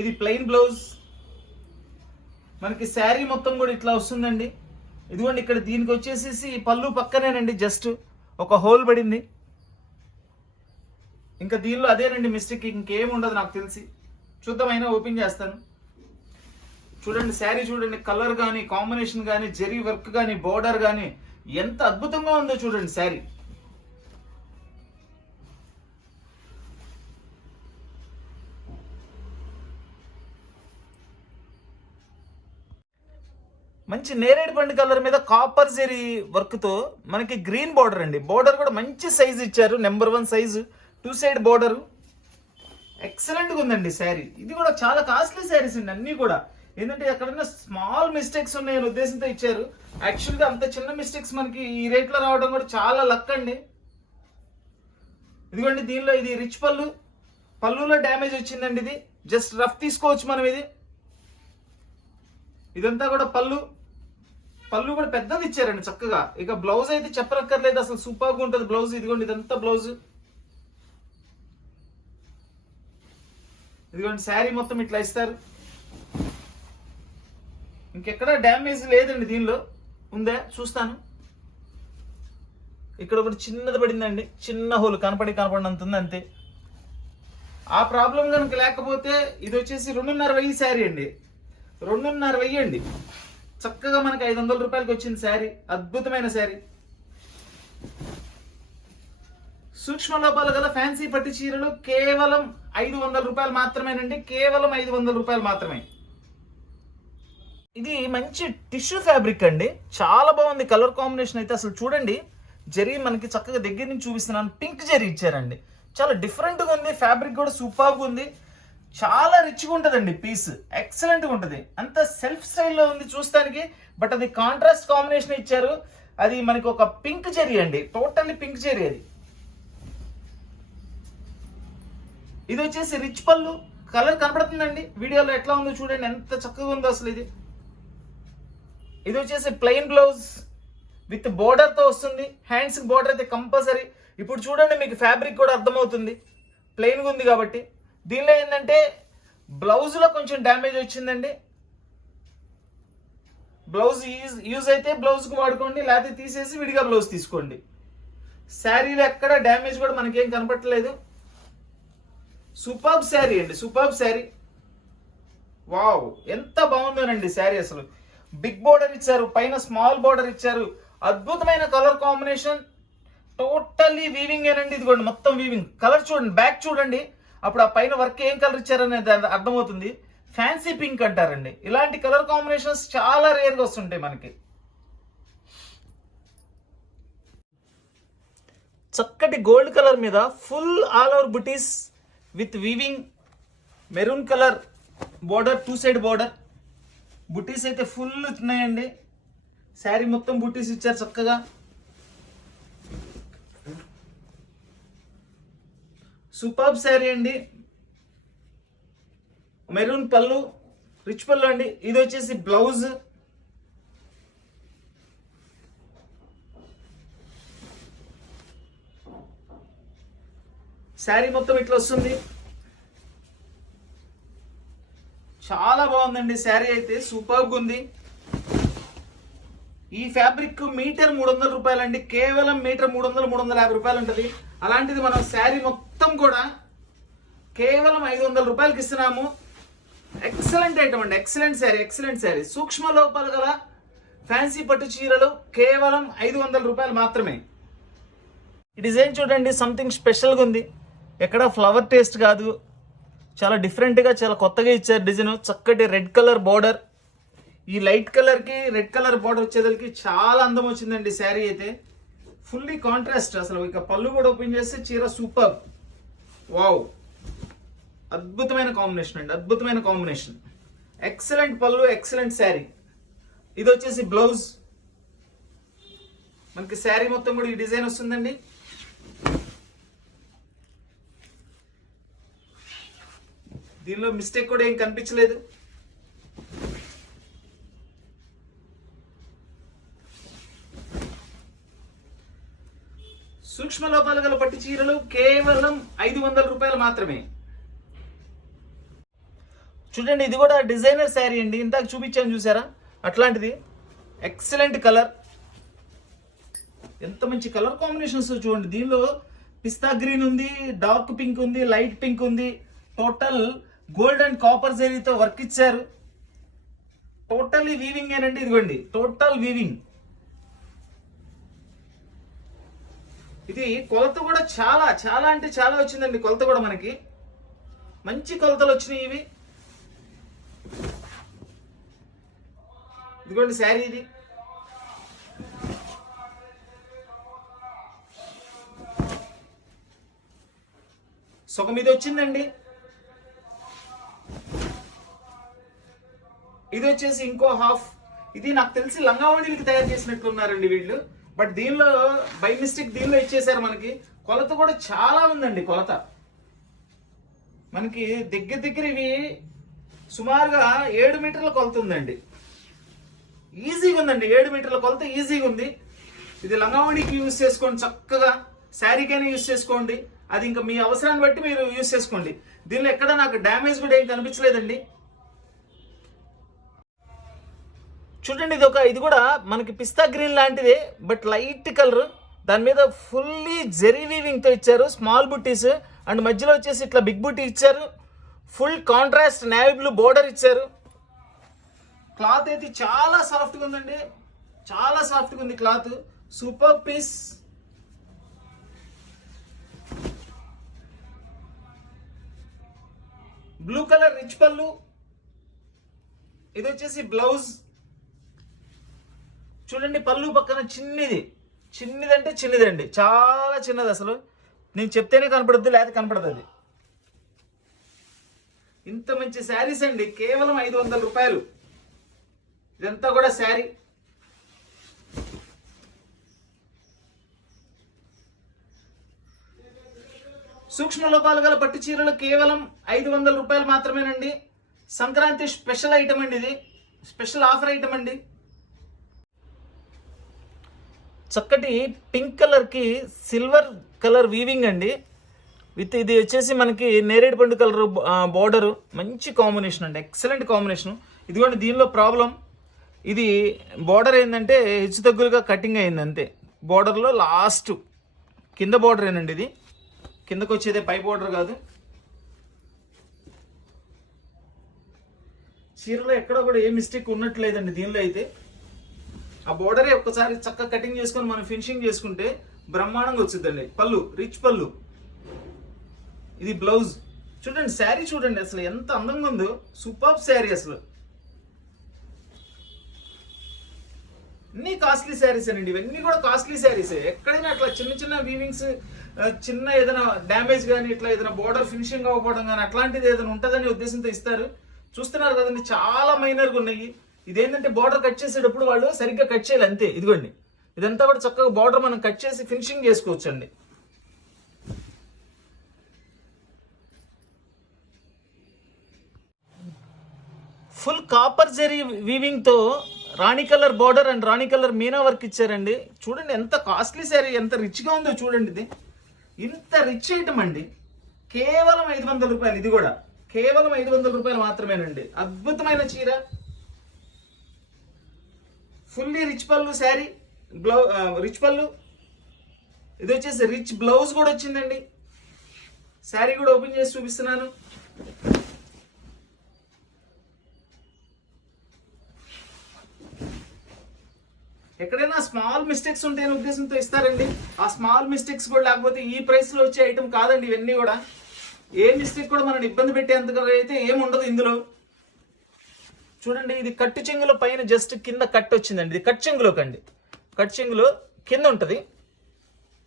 ఇది ప్లెయిన్ బ్లౌజ్. మనకి శారీ మొత్తం కూడా ఇట్లా వస్తుందండి. ఇదిగోండి, ఇక్కడ దీనికి వచ్చేసేసి పళ్ళు పక్కనేనండి జస్ట్ ఒక హోల్ పడింది. ఇంకా దీనిలో అదేనండి మిస్టేక్, ఇంకేం ఉండదు నాకు తెలిసి. చూద్దాం, అయినా ఓపెన్ చేస్తాను. చూడండి శారీ చూడండి, కలర్ కానీ కాంబినేషన్ కానీ జరీ వర్క్ కానీ బోర్డర్ కానీ ఎంత అద్భుతంగా ఉందో చూడండి శారీ. మంచి నేరేడు పండు కలర్ మీద కాపర్ జరీ వర్క్తో మనకి గ్రీన్ బోర్డర్ అండి. బోర్డర్ కూడా మంచి సైజు ఇచ్చారు, నెంబర్ 1 సైజు. 2 సైడ్ బోర్డరు ఎక్సలెంట్గా ఉందండి శారీ. ఇది కూడా చాలా కాస్ట్లీ శారీస్ అండి అన్నీ కూడా. ఏంటంటే ఎక్కడైనా స్మాల్ మిస్టేక్స్ ఉన్నాయని ఉద్దేశంతో ఇచ్చారు. యాక్చువల్గా అంత చిన్న మిస్టేక్స్ మనకి ఈ రేట్లో రావడం కూడా చాలా లక్ అండి. ఇదిగోండి, దీనిలో ఇది రిచ్ పళ్ళు. పళ్ళులో డ్యామేజ్ వచ్చిందండి. ఇది జస్ట్ రఫ్ తీసుకోవచ్చు మనం. ఇదంతా కూడా పళ్ళు. పళ్ళు కూడా పెద్దది ఇచ్చారండి చక్కగా. ఇక బ్లౌజ్ అయితే చెప్పరక్కర్లేదు, అసలు సూపర్గా ఉంటుంది బ్లౌజ్. ఇదిగోండి, ఇదంతా బ్లౌజ్. ఇదిగోండి శారీ మొత్తం ఇట్లా ఇస్తారు. ఇంకెక్కడ డ్యామేజ్ లేదండి. దీనిలో ఉందా చూస్తాను. ఇక్కడ ఒకటి చిన్నది పడిందండి, చిన్న హోల్ కనపడినంత ఉంది అంతే. ఆ ప్రాబ్లం కనుక లేకపోతే ఇది వచ్చేసి 2,500 శారీ అండి, 2,500 అండి. చక్కగా మనకి 500 రూపాయలకి వచ్చింది శారీ. అద్భుతమైన శారీ. సూక్ష్మ లోపాలు గల ఫ్యాన్సీ పట్టు చీరలు కేవలం 500 రూపాయలు మాత్రమేనండి, కేవలం 500 రూపాయలు మాత్రమే. ఇది మంచి టిష్యూ ఫ్యాబ్రిక్ అండి, చాలా బాగుంది. కలర్ కాంబినేషన్ అయితే అసలు చూడండి, జరీ మనకి చక్కగా దగ్గర నుంచి చూపిస్తున్నాను, పింక్ జరీ ఇచ్చారండి. చాలా డిఫరెంట్గా ఉంది, ఫ్యాబ్రిక్ కూడా సూపర్గా ఉంది, చాలా రిచ్గా ఉంటుందండి. పీస్ ఎక్సలెంట్గా ఉంటుంది, అంత సెల్ఫ్ స్టైల్లో ఉంది చూస్తానికి. బట్ అది కాంట్రాస్ట్ కాంబినేషన్ ఇచ్చారు. అది మనకి ఒక పింక్ జరీ అండి, టోటల్లీ పింక్ జరీ. అది ఇది వచ్చేసి రిచ్ పళ్ళు. కలర్ కనపడుతుందండి వీడియోలో, ఎట్లా ఉందో చూడండి, ఎంత చక్కగా ఉందో అసలు. ఇది వచ్చేసి ప్లెయిన్ బ్లౌజ్ విత్ బోర్డర్ తో వస్తుంది. హ్యాండ్స్ కి బోర్డర్ అయితే కంపల్సరీ. ఇప్పుడు చూడండి, మీకు ఫ్యాబ్రిక్ కూడా అర్థమవుతుంది, ప్లెయిన్ గా ఉంది కాబట్టి. దీనిలో ఏంటంటే బ్లౌజ్ లో కొంచెం డ్యామేజ్ వచ్చిందండి. బ్లౌజ్ యూజ్ అయితే బ్లౌజ్ కు వాడుకోండి, లేకపోతే తీసేసి విడిగా బ్లౌజ్ తీసుకోండి. శారీలో ఎక్కడ డ్యామేజ్ కూడా మనకేం కనపడలేదు. సూపర్బ్ శారీ అండి, సూపర్బ్ శారీ. వావ్, ఎంత బాగుందోనండి శారీ అసలు. బిగ్ బోర్డర్ ఇచ్చారు, పైన స్మాల్ బోర్డర్ ఇచ్చారు. అద్భుతమైన కలర్ కాంబినేషన్, టోటల్లీ వీవింగ్ ఏనండి. ఇదిగోండి మొత్తం వీవింగ్. కలర్ చూడండి, బ్యాక్ చూడండి, అప్పుడు ఆ పైన వర్క్ ఏం కలర్ ఇచ్చారనేది అర్థమవుతుంది. ఫ్యాన్సీ పింక్ అంటారండి. ఇలాంటి కలర్ కాంబినేషన్స్ చాలా రేర్గా వస్తుంటాయి మనకి. చక్కటి గోల్డ్ కలర్ మీద full all over buttis with weaving. Maroon colour border, 2 side border. బుటీస్ అయితే ఫుల్ ఉన్నాయండి. శారీ మొత్తం బుటీస్ ఇచ్చారు చక్కగా. సూపర్బ్ శారీ అండి. మెరూన్ పళ్ళు, రిచ్ పళ్ళు అండి. ఇది వచ్చేసి బ్లౌజ్. శారీ మొత్తం ఇట్లా వస్తుంది. చాలా బాగుందండి శారీ అయితే, సూపర్గా ఉంది. ఈ ఫ్యాబ్రిక్ మీటర్ 300 రూపాయలు అండి, కేవలం మీటర్ 300-350 రూపాయలు ఉంటుంది. అలాంటిది మనం శారీ మొత్తం కూడా కేవలం 500 రూపాయలకి ఇస్తున్నాము. ఎక్సలెంట్ ఐటమ్ అండి, ఎక్సలెంట్ శారీ, ఎక్సలెంట్ శారీ. సూక్ష్మ లోపాలు గల ఫ్యాన్సీ పట్టు చీరలు కేవలం 500 రూపాయలు మాత్రమే. ఈ డిజైన్ చూడండి, సంథింగ్ స్పెషల్గా ఉంది. ఎక్కడ ఫ్లవర్ టేస్ట్ కాదు, చాలా డిఫరెంట్గా, చాలా కొత్తగా ఇచ్చారు డిజైన్. చక్కటి రెడ్ కలర్ బార్డర్. ఈ లైట్ కలర్కి రెడ్ కలర్ బార్డర్ వచ్చేదానికి చాలా అందం వచ్చిందండి శారీ అయితే. ఫుల్లీ కాంట్రాస్ట్ అసలు. ఇక పళ్ళు కూడా ఓపెన్ చేస్తే చీర సూపర్. వావ్, అద్భుతమైన కాంబినేషన్ అండి, అద్భుతమైన కాంబినేషన్. ఎక్సలెంట్ పళ్ళు, ఎక్సలెంట్ శారీ. ఇది వచ్చేసి బ్లౌజ్. మనకి శారీ మొత్తం కూడా ఈ డిజైన్ వస్తుందండి. దీనిలో మిస్టేక్ కూడా ఏం కనిపించలేదు. సూక్ష్మ లోపాలు గల పట్టు చీరలు కేవలం 500 రూపాయలు మాత్రమే. చూడండి, ఇది కూడా డిజైనర్ శారీ అండి. ఇందాక చూపించాను చూసారా, అట్లాంటిది. ఎక్సలెంట్ కలర్, ఎంత మంచి కలర్ కాంబినేషన్స్ చూడండి. దీనిలో పిస్తా గ్రీన్ ఉంది, డార్క్ పింక్ ఉంది, లైట్ పింక్ ఉంది. టోటల్ గోల్డ్ అండ్ కాపర్ జరీతో వర్క్ ఇచ్చారు. టోటల్లీ వీవింగ్ ఏనండి. ఇదిగోండి, టోటల్ వీవింగ్. ఇది కొలత కూడా చాలా చాలా అంటే చాలా వచ్చిందండి. కొలత కూడా మనకి మంచి కొలతలు వచ్చినాయి ఇవి. ఇదిగోండి శారీ, ఇది సగం ఇది వచ్చిందండి. ఇది వచ్చేసి ఇంకో హాఫ్. ఇది నాకు తెలిసి లంగావణిలకి తయారు చేసినట్లున్నారండి వీళ్ళు. బట్ దీనిలో బై మిస్టేక్ దీనిలో ఇచ్చేసారు మనకి. కొలత కూడా చాలా ఉందండి. కొలత మనకి దగ్గర దగ్గర ఇవి సుమారుగా 7 మీటర్ల కొలత ఉందండి. ఈజీగా ఉందండి, 7 మీటర్ల కొలత ఈజీగా ఉంది. ఇది లంగావణికి యూజ్ చేసుకోండి, చక్కగా శారీకైనా యూజ్ చేసుకోండి. అది ఇంకా మీ అవసరాన్ని బట్టి మీరు యూజ్ చేసుకోండి. దీనిలో ఎక్కడ నాకు డ్యామేజ్ కూడా ఏం కనిపించలేదండి. చూడండి, ఇది కూడా మనకి పిస్తా గ్రీన్ లాంటిదే, బట్ లైట్ కలర్, దాని మీద ఫుల్లీ జెరీ వీవింగ్తో ఇచ్చారు, స్మాల్ బుట్టీస్ అండ్ మధ్యలో వచ్చేసి ఇట్లా బిగ్ బుట్టి ఇచ్చారు. Full contrast navy blue border ఇచ్చారు. క్లాత్ అయితే చాలా సాఫ్ట్గా ఉందండి, చాలా సాఫ్ట్గా ఉంది cloth. Super piece. Blue colour rich పళ్ళు. ఇది వచ్చేసి బ్లౌజ్. చూడండి పళ్ళు పక్కన చిన్నదంటే చిన్నదండి, చాలా చిన్నది. అసలు నేను చెప్తేనే కనపడుద్ది, లేకపోతే కనపడదు. అది ఇంత మంచి శారీస్ అండి, కేవలం 500 రూపాయలు. ఇదంతా కూడా శారీ. సూక్ష్మ లోపాలు గల పట్టు చీరలు కేవలం 500 రూపాయలు మాత్రమేనండి. సంక్రాంతి స్పెషల్ ఐటమ్ అండి, ఇది స్పెషల్ ఆఫర్ ఐటమ్ అండి. చక్కటి పింక్ కలర్కి సిల్వర్ కలర్ వీవింగ్ అండి. ఇది వచ్చేసి మనకి నేరేడు పండు కలర్ బార్డరు. మంచి కాంబినేషన్ అండి, ఎక్సలెంట్ కాంబినేషన్. ఇదిగోండి దీనిలో ప్రాబ్లం, ఇది బార్డర్ ఏంటంటే హెచ్చు తగ్గులుగా కటింగ్ అయింది అంతే. బార్డర్లో లాస్ట్ కింద బార్డర్ ఏనండి, ఇది కిందకు వచ్చేదే, పై బార్డర్ కాదు. చీరలో ఎక్కడ కూడా ఏ మిస్టేక్ ఉన్నట్లేదండి దీనిలో అయితే. ఆ బోర్డరే ఒక్కసారి చక్కగా కటింగ్ చేసుకొని మనం ఫినిషింగ్ చేసుకుంటే బ్రహ్మాండంగా వచ్చిందండి. పళ్ళు రిచ్ పళ్ళు. ఇది బ్లౌజ్. చూడండి శారీ చూడండి అసలు ఎంత అందంగా ఉందో. సూపర్ శారీ అసలు. అన్ని కాస్ట్లీ శారీస్ అండి, ఇవన్నీ కూడా కాస్ట్లీ శారీసే. ఎక్కడైనా అట్లా చిన్న చిన్న వీవింగ్స్, చిన్న ఏదైనా డ్యామేజ్ కానీ, ఇట్లా ఏదైనా బోర్డర్ ఫినిషింగ్ అవ్వకపోవడం కానీ అట్లాంటిది ఏదైనా ఉంటుందని ఉద్దేశంతో ఇస్తారు. చూస్తున్నారు కదండి, చాలా మైనర్గా ఉన్నాయి. ఇదేంటంటే బార్డర్ కట్ చేసేటప్పుడు వాళ్ళు సరిగ్గా కట్ చేయాలి అంతే. ఇదిగోండి ఇదంతా కూడా చక్కగా బార్డర్ మనం కట్ చేసి ఫినిషింగ్ చేసుకోవచ్చు అండి. ఫుల్ కాపర్ జెరీ వీవింగ్ తో రాణి కలర్ బార్డర్ అండ్ రాణి కలర్ మీనా వర్క్ ఇచ్చారండి. చూడండి ఎంత కాస్ట్లీ శారీ, ఎంత రిచ్గా ఉందో చూడండి. ఇది ఇంత రిచ్ ఐటమ్ అండి, కేవలం 500 రూపాయలు. ఇది కూడా కేవలం 500 రూపాయలు మాత్రమేనండి. అద్భుతమైన చీర. ఫుల్లీ రిచ్ పళ్ళు శారీ, రిచ్ పళ్ళు. ఇది వచ్చేసి రిచ్ బ్లౌజ్ కూడా వచ్చిందండి. శారీ కూడా ఓపెన్ చేసి చూపిస్తున్నాను. ఎక్కడైనా స్మాల్ మిస్టేక్స్ ఉంటాయనే ఉద్దేశంతో ఇస్తారండి. ఆ స్మాల్ మిస్టేక్స్ కూడా లేకపోతే ఈ ప్రైస్లో వచ్చే ఐటమ్ కాదండి ఇవన్నీ కూడా. ఏ మిస్టేక్ కూడా మనం ఇబ్బంది పెట్టేంతగా అయితే ఏముండదు ఇందులో. చూడండి ఇది కట్టు చెంగులో పైన జస్ట్ కింద కట్ వచ్చిందండి. ఇది కట్ చెంగులో కండి, కట్ చెంగులో కింద ఉంటుంది.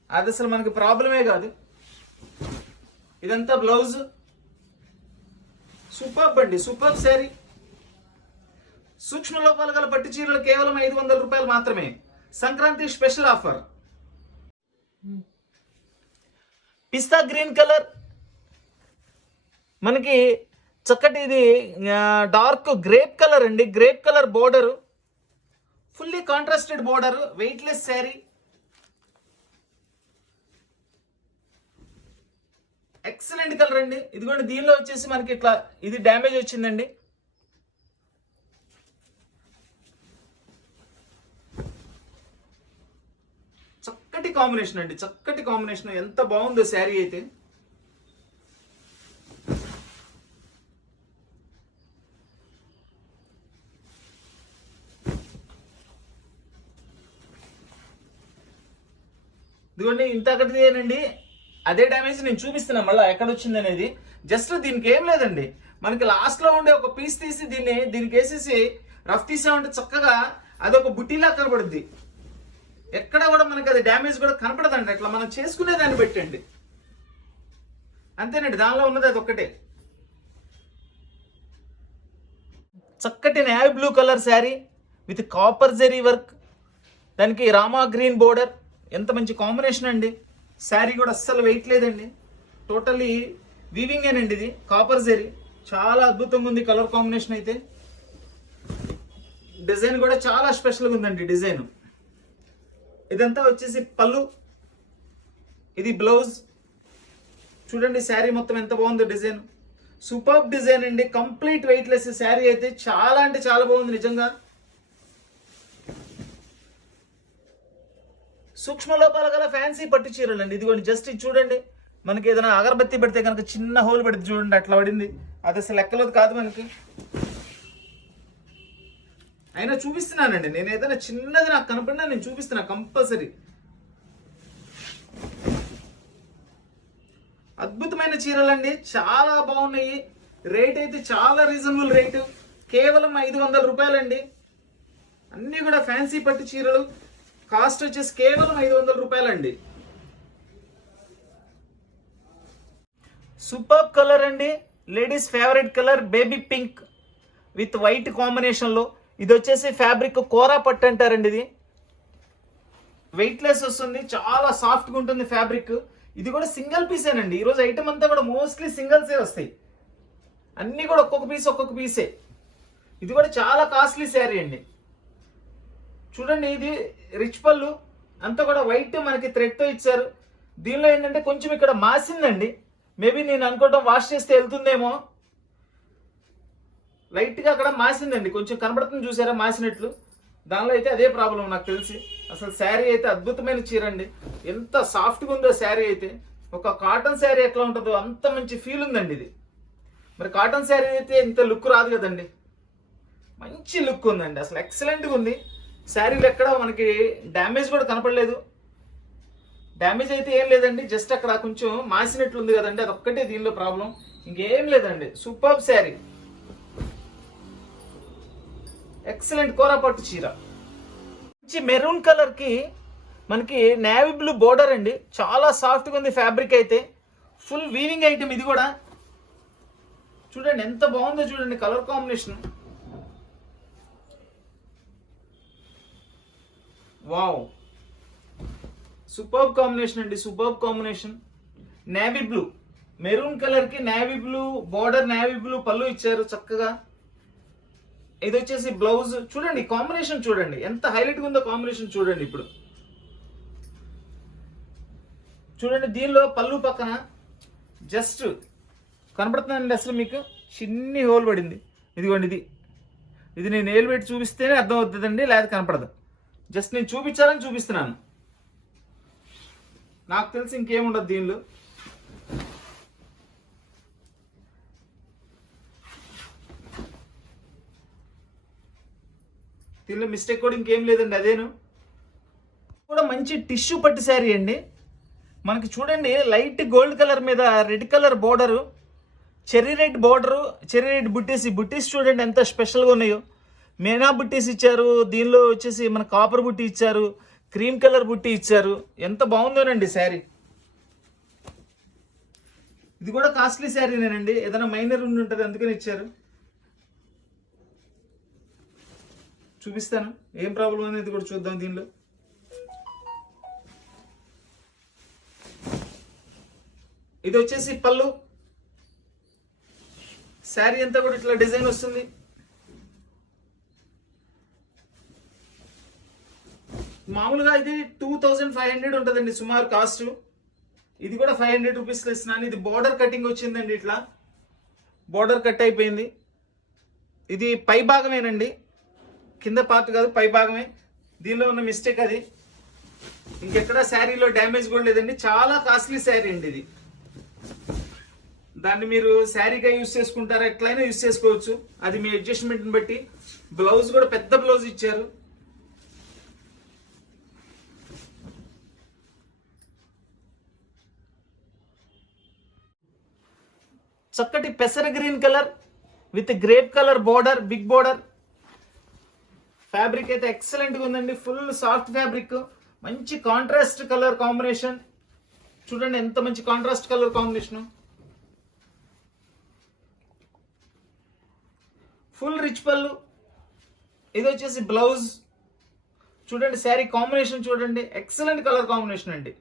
అది అసలు మనకి ప్రాబ్లమే కాదు. ఇదంతా బ్లౌజ్. సూపర్ అండి, సూపర్ శారీ. సూక్ష్మ లోపాలు గల పట్టు చీరలు కేవలం 500 రూపాయలు మాత్రమే. Sankranti special offer. పిస్తా గ్రీన్ కలర్, మనకి చక్కటి ఇది డార్క్ గ్రేప్ కలర్ అండి. Grape colour border, fully contrasted border, weightless sari. Excellent colour అండి. ఇదిగోండి దీనిలో వచ్చేసి మనకి ఇట్లా ఇది డ్యామేజ్ వచ్చిందండి. చక్కటి కాంబినేషన్ అండి, చక్కటి కాంబినేషన్. ఎంత బాగుందో శారీ అయితే. ఇదిగోండి ఇంతకటిదేనండి. అదే డ్యామేజ్ నేను చూపిస్తున్నా మళ్ళీ ఎక్కడ వచ్చింది అనేది. జస్ట్ దీనికి ఏం లేదండి, మనకి లాస్ట్ లో ఉండే ఒక పీస్ తీసి దీనికి వేసేసి రఫ్ తీసామంటే చక్కగా అదొక బుట్టిలా కనబడుద్ది. ఎక్కడ కూడా మనకి అది డ్యామేజ్ కూడా కనపడదండి. అట్లా మనం చేసుకునే దాన్ని పెట్టండి అంతేనండి. దానిలో ఉన్నది అది ఒక్కటే. చక్కటి navy blue colour sari with copper zari work, దానికి రామా గ్రీన్ బోర్డర్. ఎంత మంచి కాంబినేషన్ అండి. శారీ కూడా అస్సలు వెయిట్ లేదండి, టోటలీ వీవింగేనండి. ఇది కాపర్ జెరీ, చాలా అద్భుతంగా ఉంది కలర్ కాంబినేషన్ అయితే. డిజైన్ కూడా చాలా స్పెషల్గా ఉందండి డిజైన్. ఇదంతా వచ్చేసి పళ్ళు, ఇది బ్లౌజ్. చూడండి శారీ మొత్తం ఎంత బాగుందో డిజైన్. సూపర్ డిజైన్ అండి, కంప్లీట్ వెయిట్లెస్ శారీ అయితే. చాలా అంటే చాలా బాగుంది నిజంగా. సూక్ష్మ లోపాల గల ఫ్యాన్సీ పట్టు చీరలు అండి. ఇదిగోండి జస్ట్ ఇది చూడండి, మనకి ఏదైనా అగరబత్తి పెడితే కనుక చిన్న హోల్ పెడితే చూడండి అట్లా పడింది. అది అసలు లెక్కలోది కాదు మనకి. అయినా చూపిస్తున్నానండి, నేను ఏదైనా చిన్నది నాకు కనపడినా నేను చూపిస్తున్నా కంపల్సరీ. అద్భుతమైన చీరలు అండి, చాలా బాగున్నాయి. రేట్ అయితే చాలా రీజనబుల్ రేటు, కేవలం 500 రూపాయలండి. అన్నీ కూడా ఫ్యాన్సీ పట్టు చీరలు, కాస్ట్ వచ్చేసి కేవలం 500 రూపాయలండి. సూపర్ కలర్ అండి, ladies favourite colour baby pink with white కాంబినేషన్లో. ఇది వచ్చేసి ఫ్యాబ్రిక్ కోరా పట్టు అంటారండి. ఇది వెయిట్లెస్ వస్తుంది, చాలా సాఫ్ట్గా ఉంటుంది ఫ్యాబ్రిక్. ఇది కూడా సింగిల్ పీసేనండి. ఈరోజు ఐటమ్ అంతా కూడా మోస్ట్లీ సింగిల్సే వస్తాయి, అన్నీ కూడా ఒక్కొక్క పీసే. ఇది కూడా చాలా కాస్ట్లీ శారీ అండి. చూడండి, ఇది రిచ్ పళ్ళు, అంతా కూడా వైట్ మనకి థ్రెడ్తో ఇచ్చారు. దీనిలో ఏంటంటే కొంచెం ఇక్కడ మాసిందండి, మేబీ నేను అనుకోవడం వాష్ చేస్తే వెళ్తుందేమో. లైట్గా అక్కడ మాసిందండి, కొంచెం కనబడుతుంది చూసారా మాసినట్లు. దానిలో అయితే అదే ప్రాబ్లం నాకు తెలిసి. అసలు శారీ అయితే అద్భుతమైన చీర అండి, ఎంత సాఫ్ట్గా ఉందో శారీ అయితే. ఒక కాటన్ శారీ ఎట్లా ఉంటుందో అంత మంచి ఫీల్ ఉందండి ఇది. మరి కాటన్ శారీ అయితే ఇంత లుక్ రాదు కదండి, మంచి లుక్ ఉందండి, అసలు ఎక్సలెంట్గా ఉంది. శారీలు ఎక్కడ మనకి డ్యామేజ్ కూడా కనపడలేదు. డ్యామేజ్ అయితే ఏం లేదండి, జస్ట్ అక్కడ కొంచెం మాసినట్లుంది కదండి, అదొక్కటే దీనిలో ప్రాబ్లం, ఇంకేం లేదండి. సూపర్ శారీ, ఎక్సలెంట్ కోరా పట్టు చీర. మంచి మెరూన్ కలర్ కి మనకి నేవీ బ్లూ బోర్డర్ అండి, చాలా సాఫ్ట్గా ఉంది ఫ్యాబ్రిక్ అయితే. ఫుల్ వీవింగ్ ఐటమ్ ఇది కూడా. చూడండి ఎంత బాగుందో చూడండి colour combination. Wow, super combination అండి, super combination. Navy blue, maroon colour కి navy blue border, navy blue పళ్ళు ఇచ్చారు చక్కగా. ఇది వచ్చేసి బ్లౌజ్. చూడండి కాంబినేషన్, చూడండి ఎంత హైలైట్ గా ఉందో కాంబినేషన్. చూడండి ఇప్పుడు చూడండి, దీనిలో పళ్ళు పక్కన జస్ట్ కనపడుతుందండి, అసలు మీకు చిన్ని హోల్ పడింది. ఇదిగోండి, ఇది నేను ఏలు పెట్టి చూపిస్తేనే అర్థం అవుతుందండి, లేదా కనపడదు. జస్ట్ నేను చూపించాలని చూపిస్తున్నాను, నాకు తెలిసి ఇంకేముండదు దీనిలో. దీనిలో మిస్టేక్ కూడా ఇంకేం లేదండి, అదేను కూడా మంచి టిష్యూ పట్టు శారీ అండి. మనకి చూడండి లైట్ గోల్డ్ కలర్ మీద red colour border, cherry red border, cherry red బుట్టీస్. ఈ బుట్టీస్ చూడండి ఎంత స్పెషల్గా ఉన్నాయో. మేనా బుట్టీస్ ఇచ్చారు, దీనిలో వచ్చేసి మన కాపర్ బుట్టి ఇచ్చారు, క్రీమ్ కలర్ బుట్టి ఇచ్చారు. ఎంత బాగుందోనండి శారీ. ఇది కూడా కాస్ట్లీ శారీనేనండి, ఏదైనా మైనర్ ఉండి ఉంటుంది అందుకని ఇచ్చారు. చూపిస్తాను ఏం ప్రాబ్లం అనేది కూడా చూద్దాం. దీనిలో ఇది వచ్చేసి పళ్ళు. శారీ అంతా కూడా ఇట్లా డిజైన్ వస్తుంది. మామూలుగా ఇది 2500 ఉంటుందండి సుమారు కాస్ట్. ఇది కూడా 500 రూపీస్లో ఇస్తున్నాను. ఇది బోర్డర్ కటింగ్ వచ్చిందండి, ఇట్లా బోర్డర్ కట్ అయిపోయింది. ఇది పై భాగమేనండి, కింద పార్ట్ కాదు, పై భాగమే. దీనిలో ఉన్న మిస్టేక్ అది, ఇంకెక్కడ శారీలో డ్యామేజ్ కూడా లేదండి. చాలా కాస్ట్లీ శారీ అండి ఇది. దాన్ని మీరు శారీగా యూజ్ చేసుకుంటారా, ఎట్లయినా యూజ్ చేసుకోవచ్చు, అది మీ అడ్జస్ట్మెంట్ని బట్టి. బ్లౌజ్ కూడా పెద్ద బ్లౌజ్ ఇచ్చారు. చక్కటి పెసర green colour with grape colour border, big border. Fabric అయితే ఎక్సలెంట్గా ఉందండి, ఫుల్ సాఫ్ట్ ఫ్యాబ్రిక్, మంచి కాంట్రాస్ట్ కలర్ కాంబినేషన్. చూడండి ఎంత మంచి contrast colour combination. Full rich పళ్ళు. ఇది వచ్చేసి బ్లౌజ్. చూడండి శారీ కాంబినేషన్ చూడండి, ఎక్సలెంట్ కలర్ కాంబినేషన్ అండి.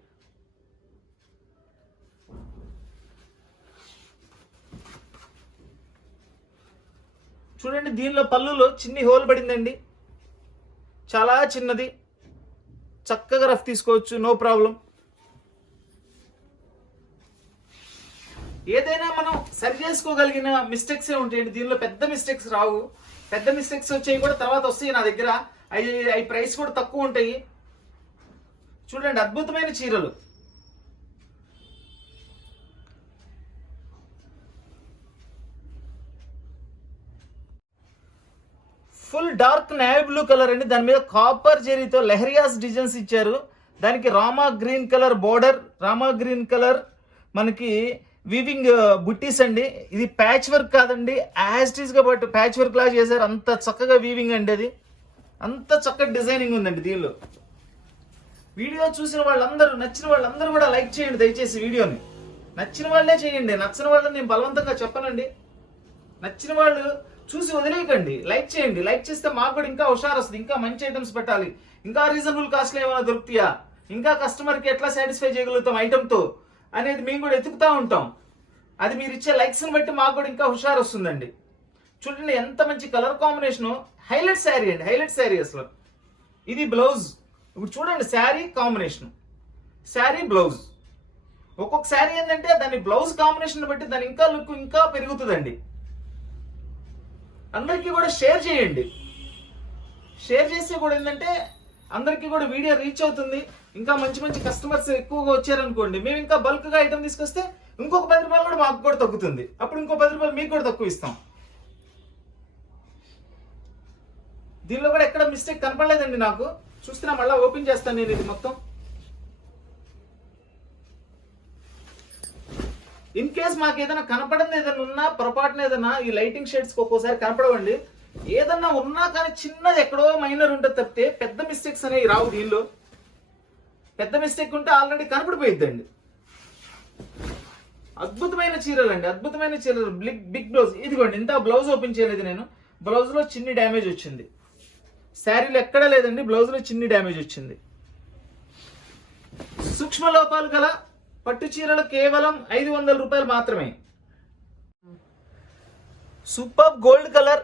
చూడండి దీనిలో పళ్ళులో చిన్ని హోల్ పడిందండి, చాలా చిన్నది. చక్కగా రఫ్ తీసుకోవచ్చు, నో ప్రాబ్లం. ఏదైనా మనం సరి చేసుకోగలిగిన మిస్టేక్సే ఉంటాయండి, దీనిలో పెద్ద మిస్టేక్స్ రావు. పెద్ద మిస్టేక్స్ వచ్చేవి కూడా తర్వాత వస్తాయి నా దగ్గర. అవి ప్రైస్ కూడా తక్కువ ఉంటాయి. చూడండి అద్భుతమైన చీరలు. Full dark navy blue colour అండి. దాని మీద కాపర్ జెరీతో లెహరియాస్ డిజైన్స్ ఇచ్చారు. దానికి రామా గ్రీన్ కలర్ బోర్డర్, రామా గ్రీన్ కలర్ మనకి వీవింగ్ బుట్టీస్ అండి. ఇది ప్యాచ్ వర్క్ కాదండి, యాజ్ ఇట్ ఈస్గా బట్ ప్యాచ్ వర్క్ లాగా చేశారు. అంత చక్కగా వీవింగ్ అండి, అది అంత చక్కగా డిజైనింగ్ ఉందండి దీనిలో. వీడియో చూసిన వాళ్ళందరూ, నచ్చిన వాళ్ళందరూ కూడా లైక్ చేయండి దయచేసి వీడియోని. నచ్చిన వాళ్ళే చేయండి, నచ్చిన వాళ్ళని నేను బలవంతంగా చెప్పనండి. నచ్చిన వాళ్ళు చూసి వదిలేయకండి, లైక్ చేయండి. లైక్ చేస్తే మాకు కూడా ఇంకా హుషారు వస్తుంది. ఇంకా మంచి ఐటమ్స్ పెట్టాలి, ఇంకా రీజనబుల్ కాస్ట్లో ఏమైనా దొరుకుతాయా, ఇంకా కస్టమర్కి ఎట్లా సాటిస్ఫై చేయగలుగుతాం ఐటమ్తో అనేది మేము కూడా ఎతుకుతూ ఉంటాం. అది మీరు ఇచ్చే లైక్స్ని బట్టి మాకు కూడా ఇంకా హుషారు వస్తుందండి. చూడండి ఎంత మంచి కలర్ కాంబినేషను. హైలైట్ శారీ అండి, హైలైట్ శారీ అసలు. ఇది బ్లౌజ్. ఇప్పుడు చూడండి శారీ కాంబినేషన్, శారీ బ్లౌజ్. ఒక్కొక్క శారీ ఏంటంటే దాని బ్లౌజ్ కాంబినేషన్ బట్టి దాని ఇంకా లుక్ ఇంకా పెరుగుతుందండి. అందరికీ కూడా షేర్ చేయండి. షేర్ చేస్తే కూడా ఏంటంటే అందరికీ కూడా వీడియో రీచ్ అవుతుంది. ఇంకా మంచి మంచి కస్టమర్స్ ఎక్కువగా వచ్చారనుకోండి, మేము ఇంకా బల్క్గా ఐటమ్ తీసుకొస్తే ఇంకొక 10 రూపాయలు కూడా మాకు కూడా తగ్గుతుంది. అప్పుడు ఇంకో 10 రూపాయలు మీకు కూడా తక్కువ ఇస్తాం. దీనిలో కూడా ఎక్కడ మిస్టేక్ కనపడలేదండి నాకు. చూస్తున్నా, మళ్ళీ ఓపెన్ చేస్తాను నేను ఇది మొత్తం. ఇన్ కేస్ మాకు ఏదైనా కనపడింది ఏదైనా ఉన్నా, పొరపాటున ఏదైనా ఈ లైటింగ్ షేడ్స్ ఒక్కోసారి కనపడవండి. ఏదన్నా ఉన్నా కానీ చిన్నది ఎక్కడో మైనర్ ఉంటుంది తప్పితే పెద్ద మిస్టేక్స్ అనేవి రావు దీనిలో. పెద్ద మిస్టేక్ ఉంటే ఆల్రెడీ కనపడిపోయిద్దండి. అద్భుతమైన చీరలు అండి, అద్భుతమైన చీరలు. Big blouse. ఇదిగోండి, ఇంత బ్లౌజ్ ఓపెన్ చేయలేదు నేను. బ్లౌజ్లో చిన్ని డ్యామేజ్ వచ్చింది. శారీలో ఎక్కడా లేదండి, బ్లౌజ్లో చిన్ని డ్యామేజ్ వచ్చింది. సూక్ష్మ లోపాలు గల పట్టు చీరలు కేవలం 500 రూపాయలు మాత్రమే. Super gold colour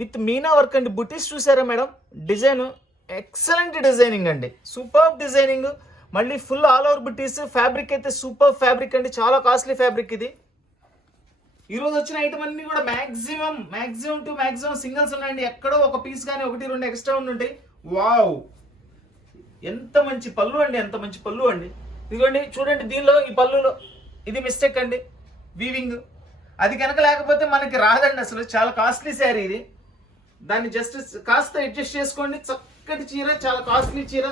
with Meena work అండి. బుటీస్ చూసారా మేడం? డిజైన్ ఎక్సలెంట్ డిజైనింగ్ అండి, సూపర్ డిజైనింగ్. మళ్ళీ ఫుల్ ఆల్ ఓవర్ బుటీస్. ఫ్యాబ్రిక్ అయితే సూపర్ ఫ్యాబ్రిక్ అండి, చాలా కాస్ట్లీ ఫ్యాబ్రిక్ ఇది. ఈరోజు వచ్చిన ఐటమ్ అన్ని కూడా మ్యాక్సిమం టు మ్యాక్సిమం సింగిల్స్ ఉన్నాయండి. ఎక్కడో ఒక పీస్ కానీ 1-2 ఎక్స్ట్రా ఉంటాయి. వావ్, ఎంత మంచి పళ్ళు అండి, ఎంత మంచి పళ్ళు అండి. ఇదిగోండి చూడండి, దీనిలో ఈ పళ్ళులో ఇది మిస్టేక్ అండి, వీవింగ్. అది కనుక లేకపోతే మనకి రాదండి అసలు. చాలా కాస్ట్లీ శారీ ఇది. దాన్ని జస్ట్ కాస్త అడ్జస్ట్ చేసుకోండి. చక్కటి చీర, చాలా కాస్ట్లీ చీర.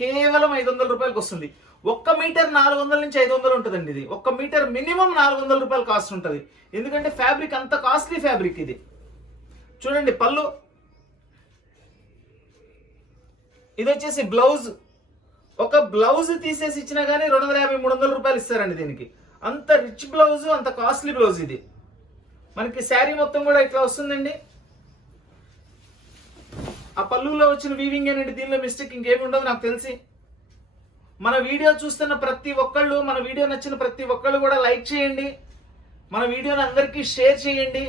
కేవలం 500 రూపాయలకి వస్తుంది. 1 మీటర్ 400 నుంచి 500 ఉంటుందండి ఇది. 1 మీటర్ మినిమం 400 రూపాయలు కాస్ట్ ఉంటుంది. ఎందుకంటే ఫ్యాబ్రిక్ అంత కాస్ట్లీ ఫ్యాబ్రిక్ ఇది. చూడండి పళ్ళు. ఇది వచ్చేసి బ్లౌజ్. ఒక బ్లౌజ్ తీసేసి ఇచ్చినా కానీ 250-300 రూపాయలు ఇస్తారండి దీనికి. అంత రిచ్ బ్లౌజ్, అంత కాస్ట్లీ బ్లౌజ్ ఇది. మనకి శారీ మొత్తం కూడా ఇట్లా వస్తుందండి. ఆ పళ్ళులో వచ్చిన వీవింగ్ అనేది దీనిలో మిస్టేక్ ఇంకేమి ఉండదు నాకు తెలిసి. మన వీడియో చూస్తున్న ప్రతి ఒక్కళ్ళు, మన వీడియో నచ్చిన ప్రతి ఒక్కళ్ళు కూడా లైక్ చేయండి. మన వీడియోని అందరికీ షేర్ చేయండి.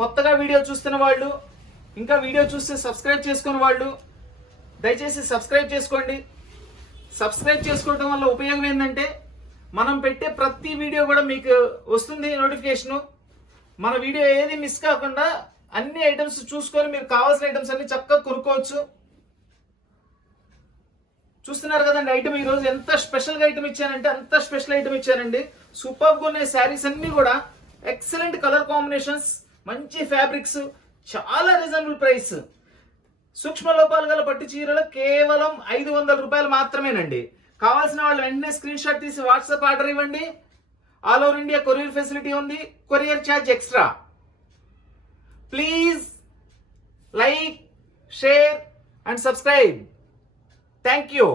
కొత్తగా వీడియో చూస్తున్న వాళ్ళు, ఇంకా వీడియో చూస్తే సబ్స్క్రైబ్ చేసుకున్న వాళ్ళు దయచేసి సబ్స్క్రైబ్ చేసుకోండి. సబ్స్క్రైబ్ చేసుకోవడం వల్ల ఉపయోగం ఏంటంటే మనం పెట్టే ప్రతి వీడియో కూడా మీకు వస్తుంది నోటిఫికేషను. మన వీడియో ఏది మిస్ కాకుండా అన్ని ఐటమ్స్ చూసుకొని మీరు కావాల్సిన ఐటమ్స్ అన్ని చక్కగా కొనుక్కోవచ్చు. చూస్తున్నారు కదండి ఐటమ్. ఈరోజు ఎంత స్పెషల్గా ఐటమ్ ఇచ్చానంటే అంత స్పెషల్ ఐటమ్ ఇచ్చానండి. సూపర్గా ఉన్నాయి శారీస్ అన్ని కూడా. ఎక్సలెంట్ కలర్ కాంబినేషన్స్, మంచి ఫ్యాబ్రిక్స్, చాలా రీజనబుల్ ప్రైస్. సూక్ష్మ లోపాలు గల పట్టు చీరలు కేవలం 500 రూపాయలు మాత్రమేనండి. కావాల్సిన వాళ్ళు వెంటనే స్క్రీన్ షాట్ తీసి వాట్సాప్ ఆర్డర్ ఇవ్వండి. All over India courier facility ఉంది. Courier charge extra. Please like, share and subscribe. Thank you.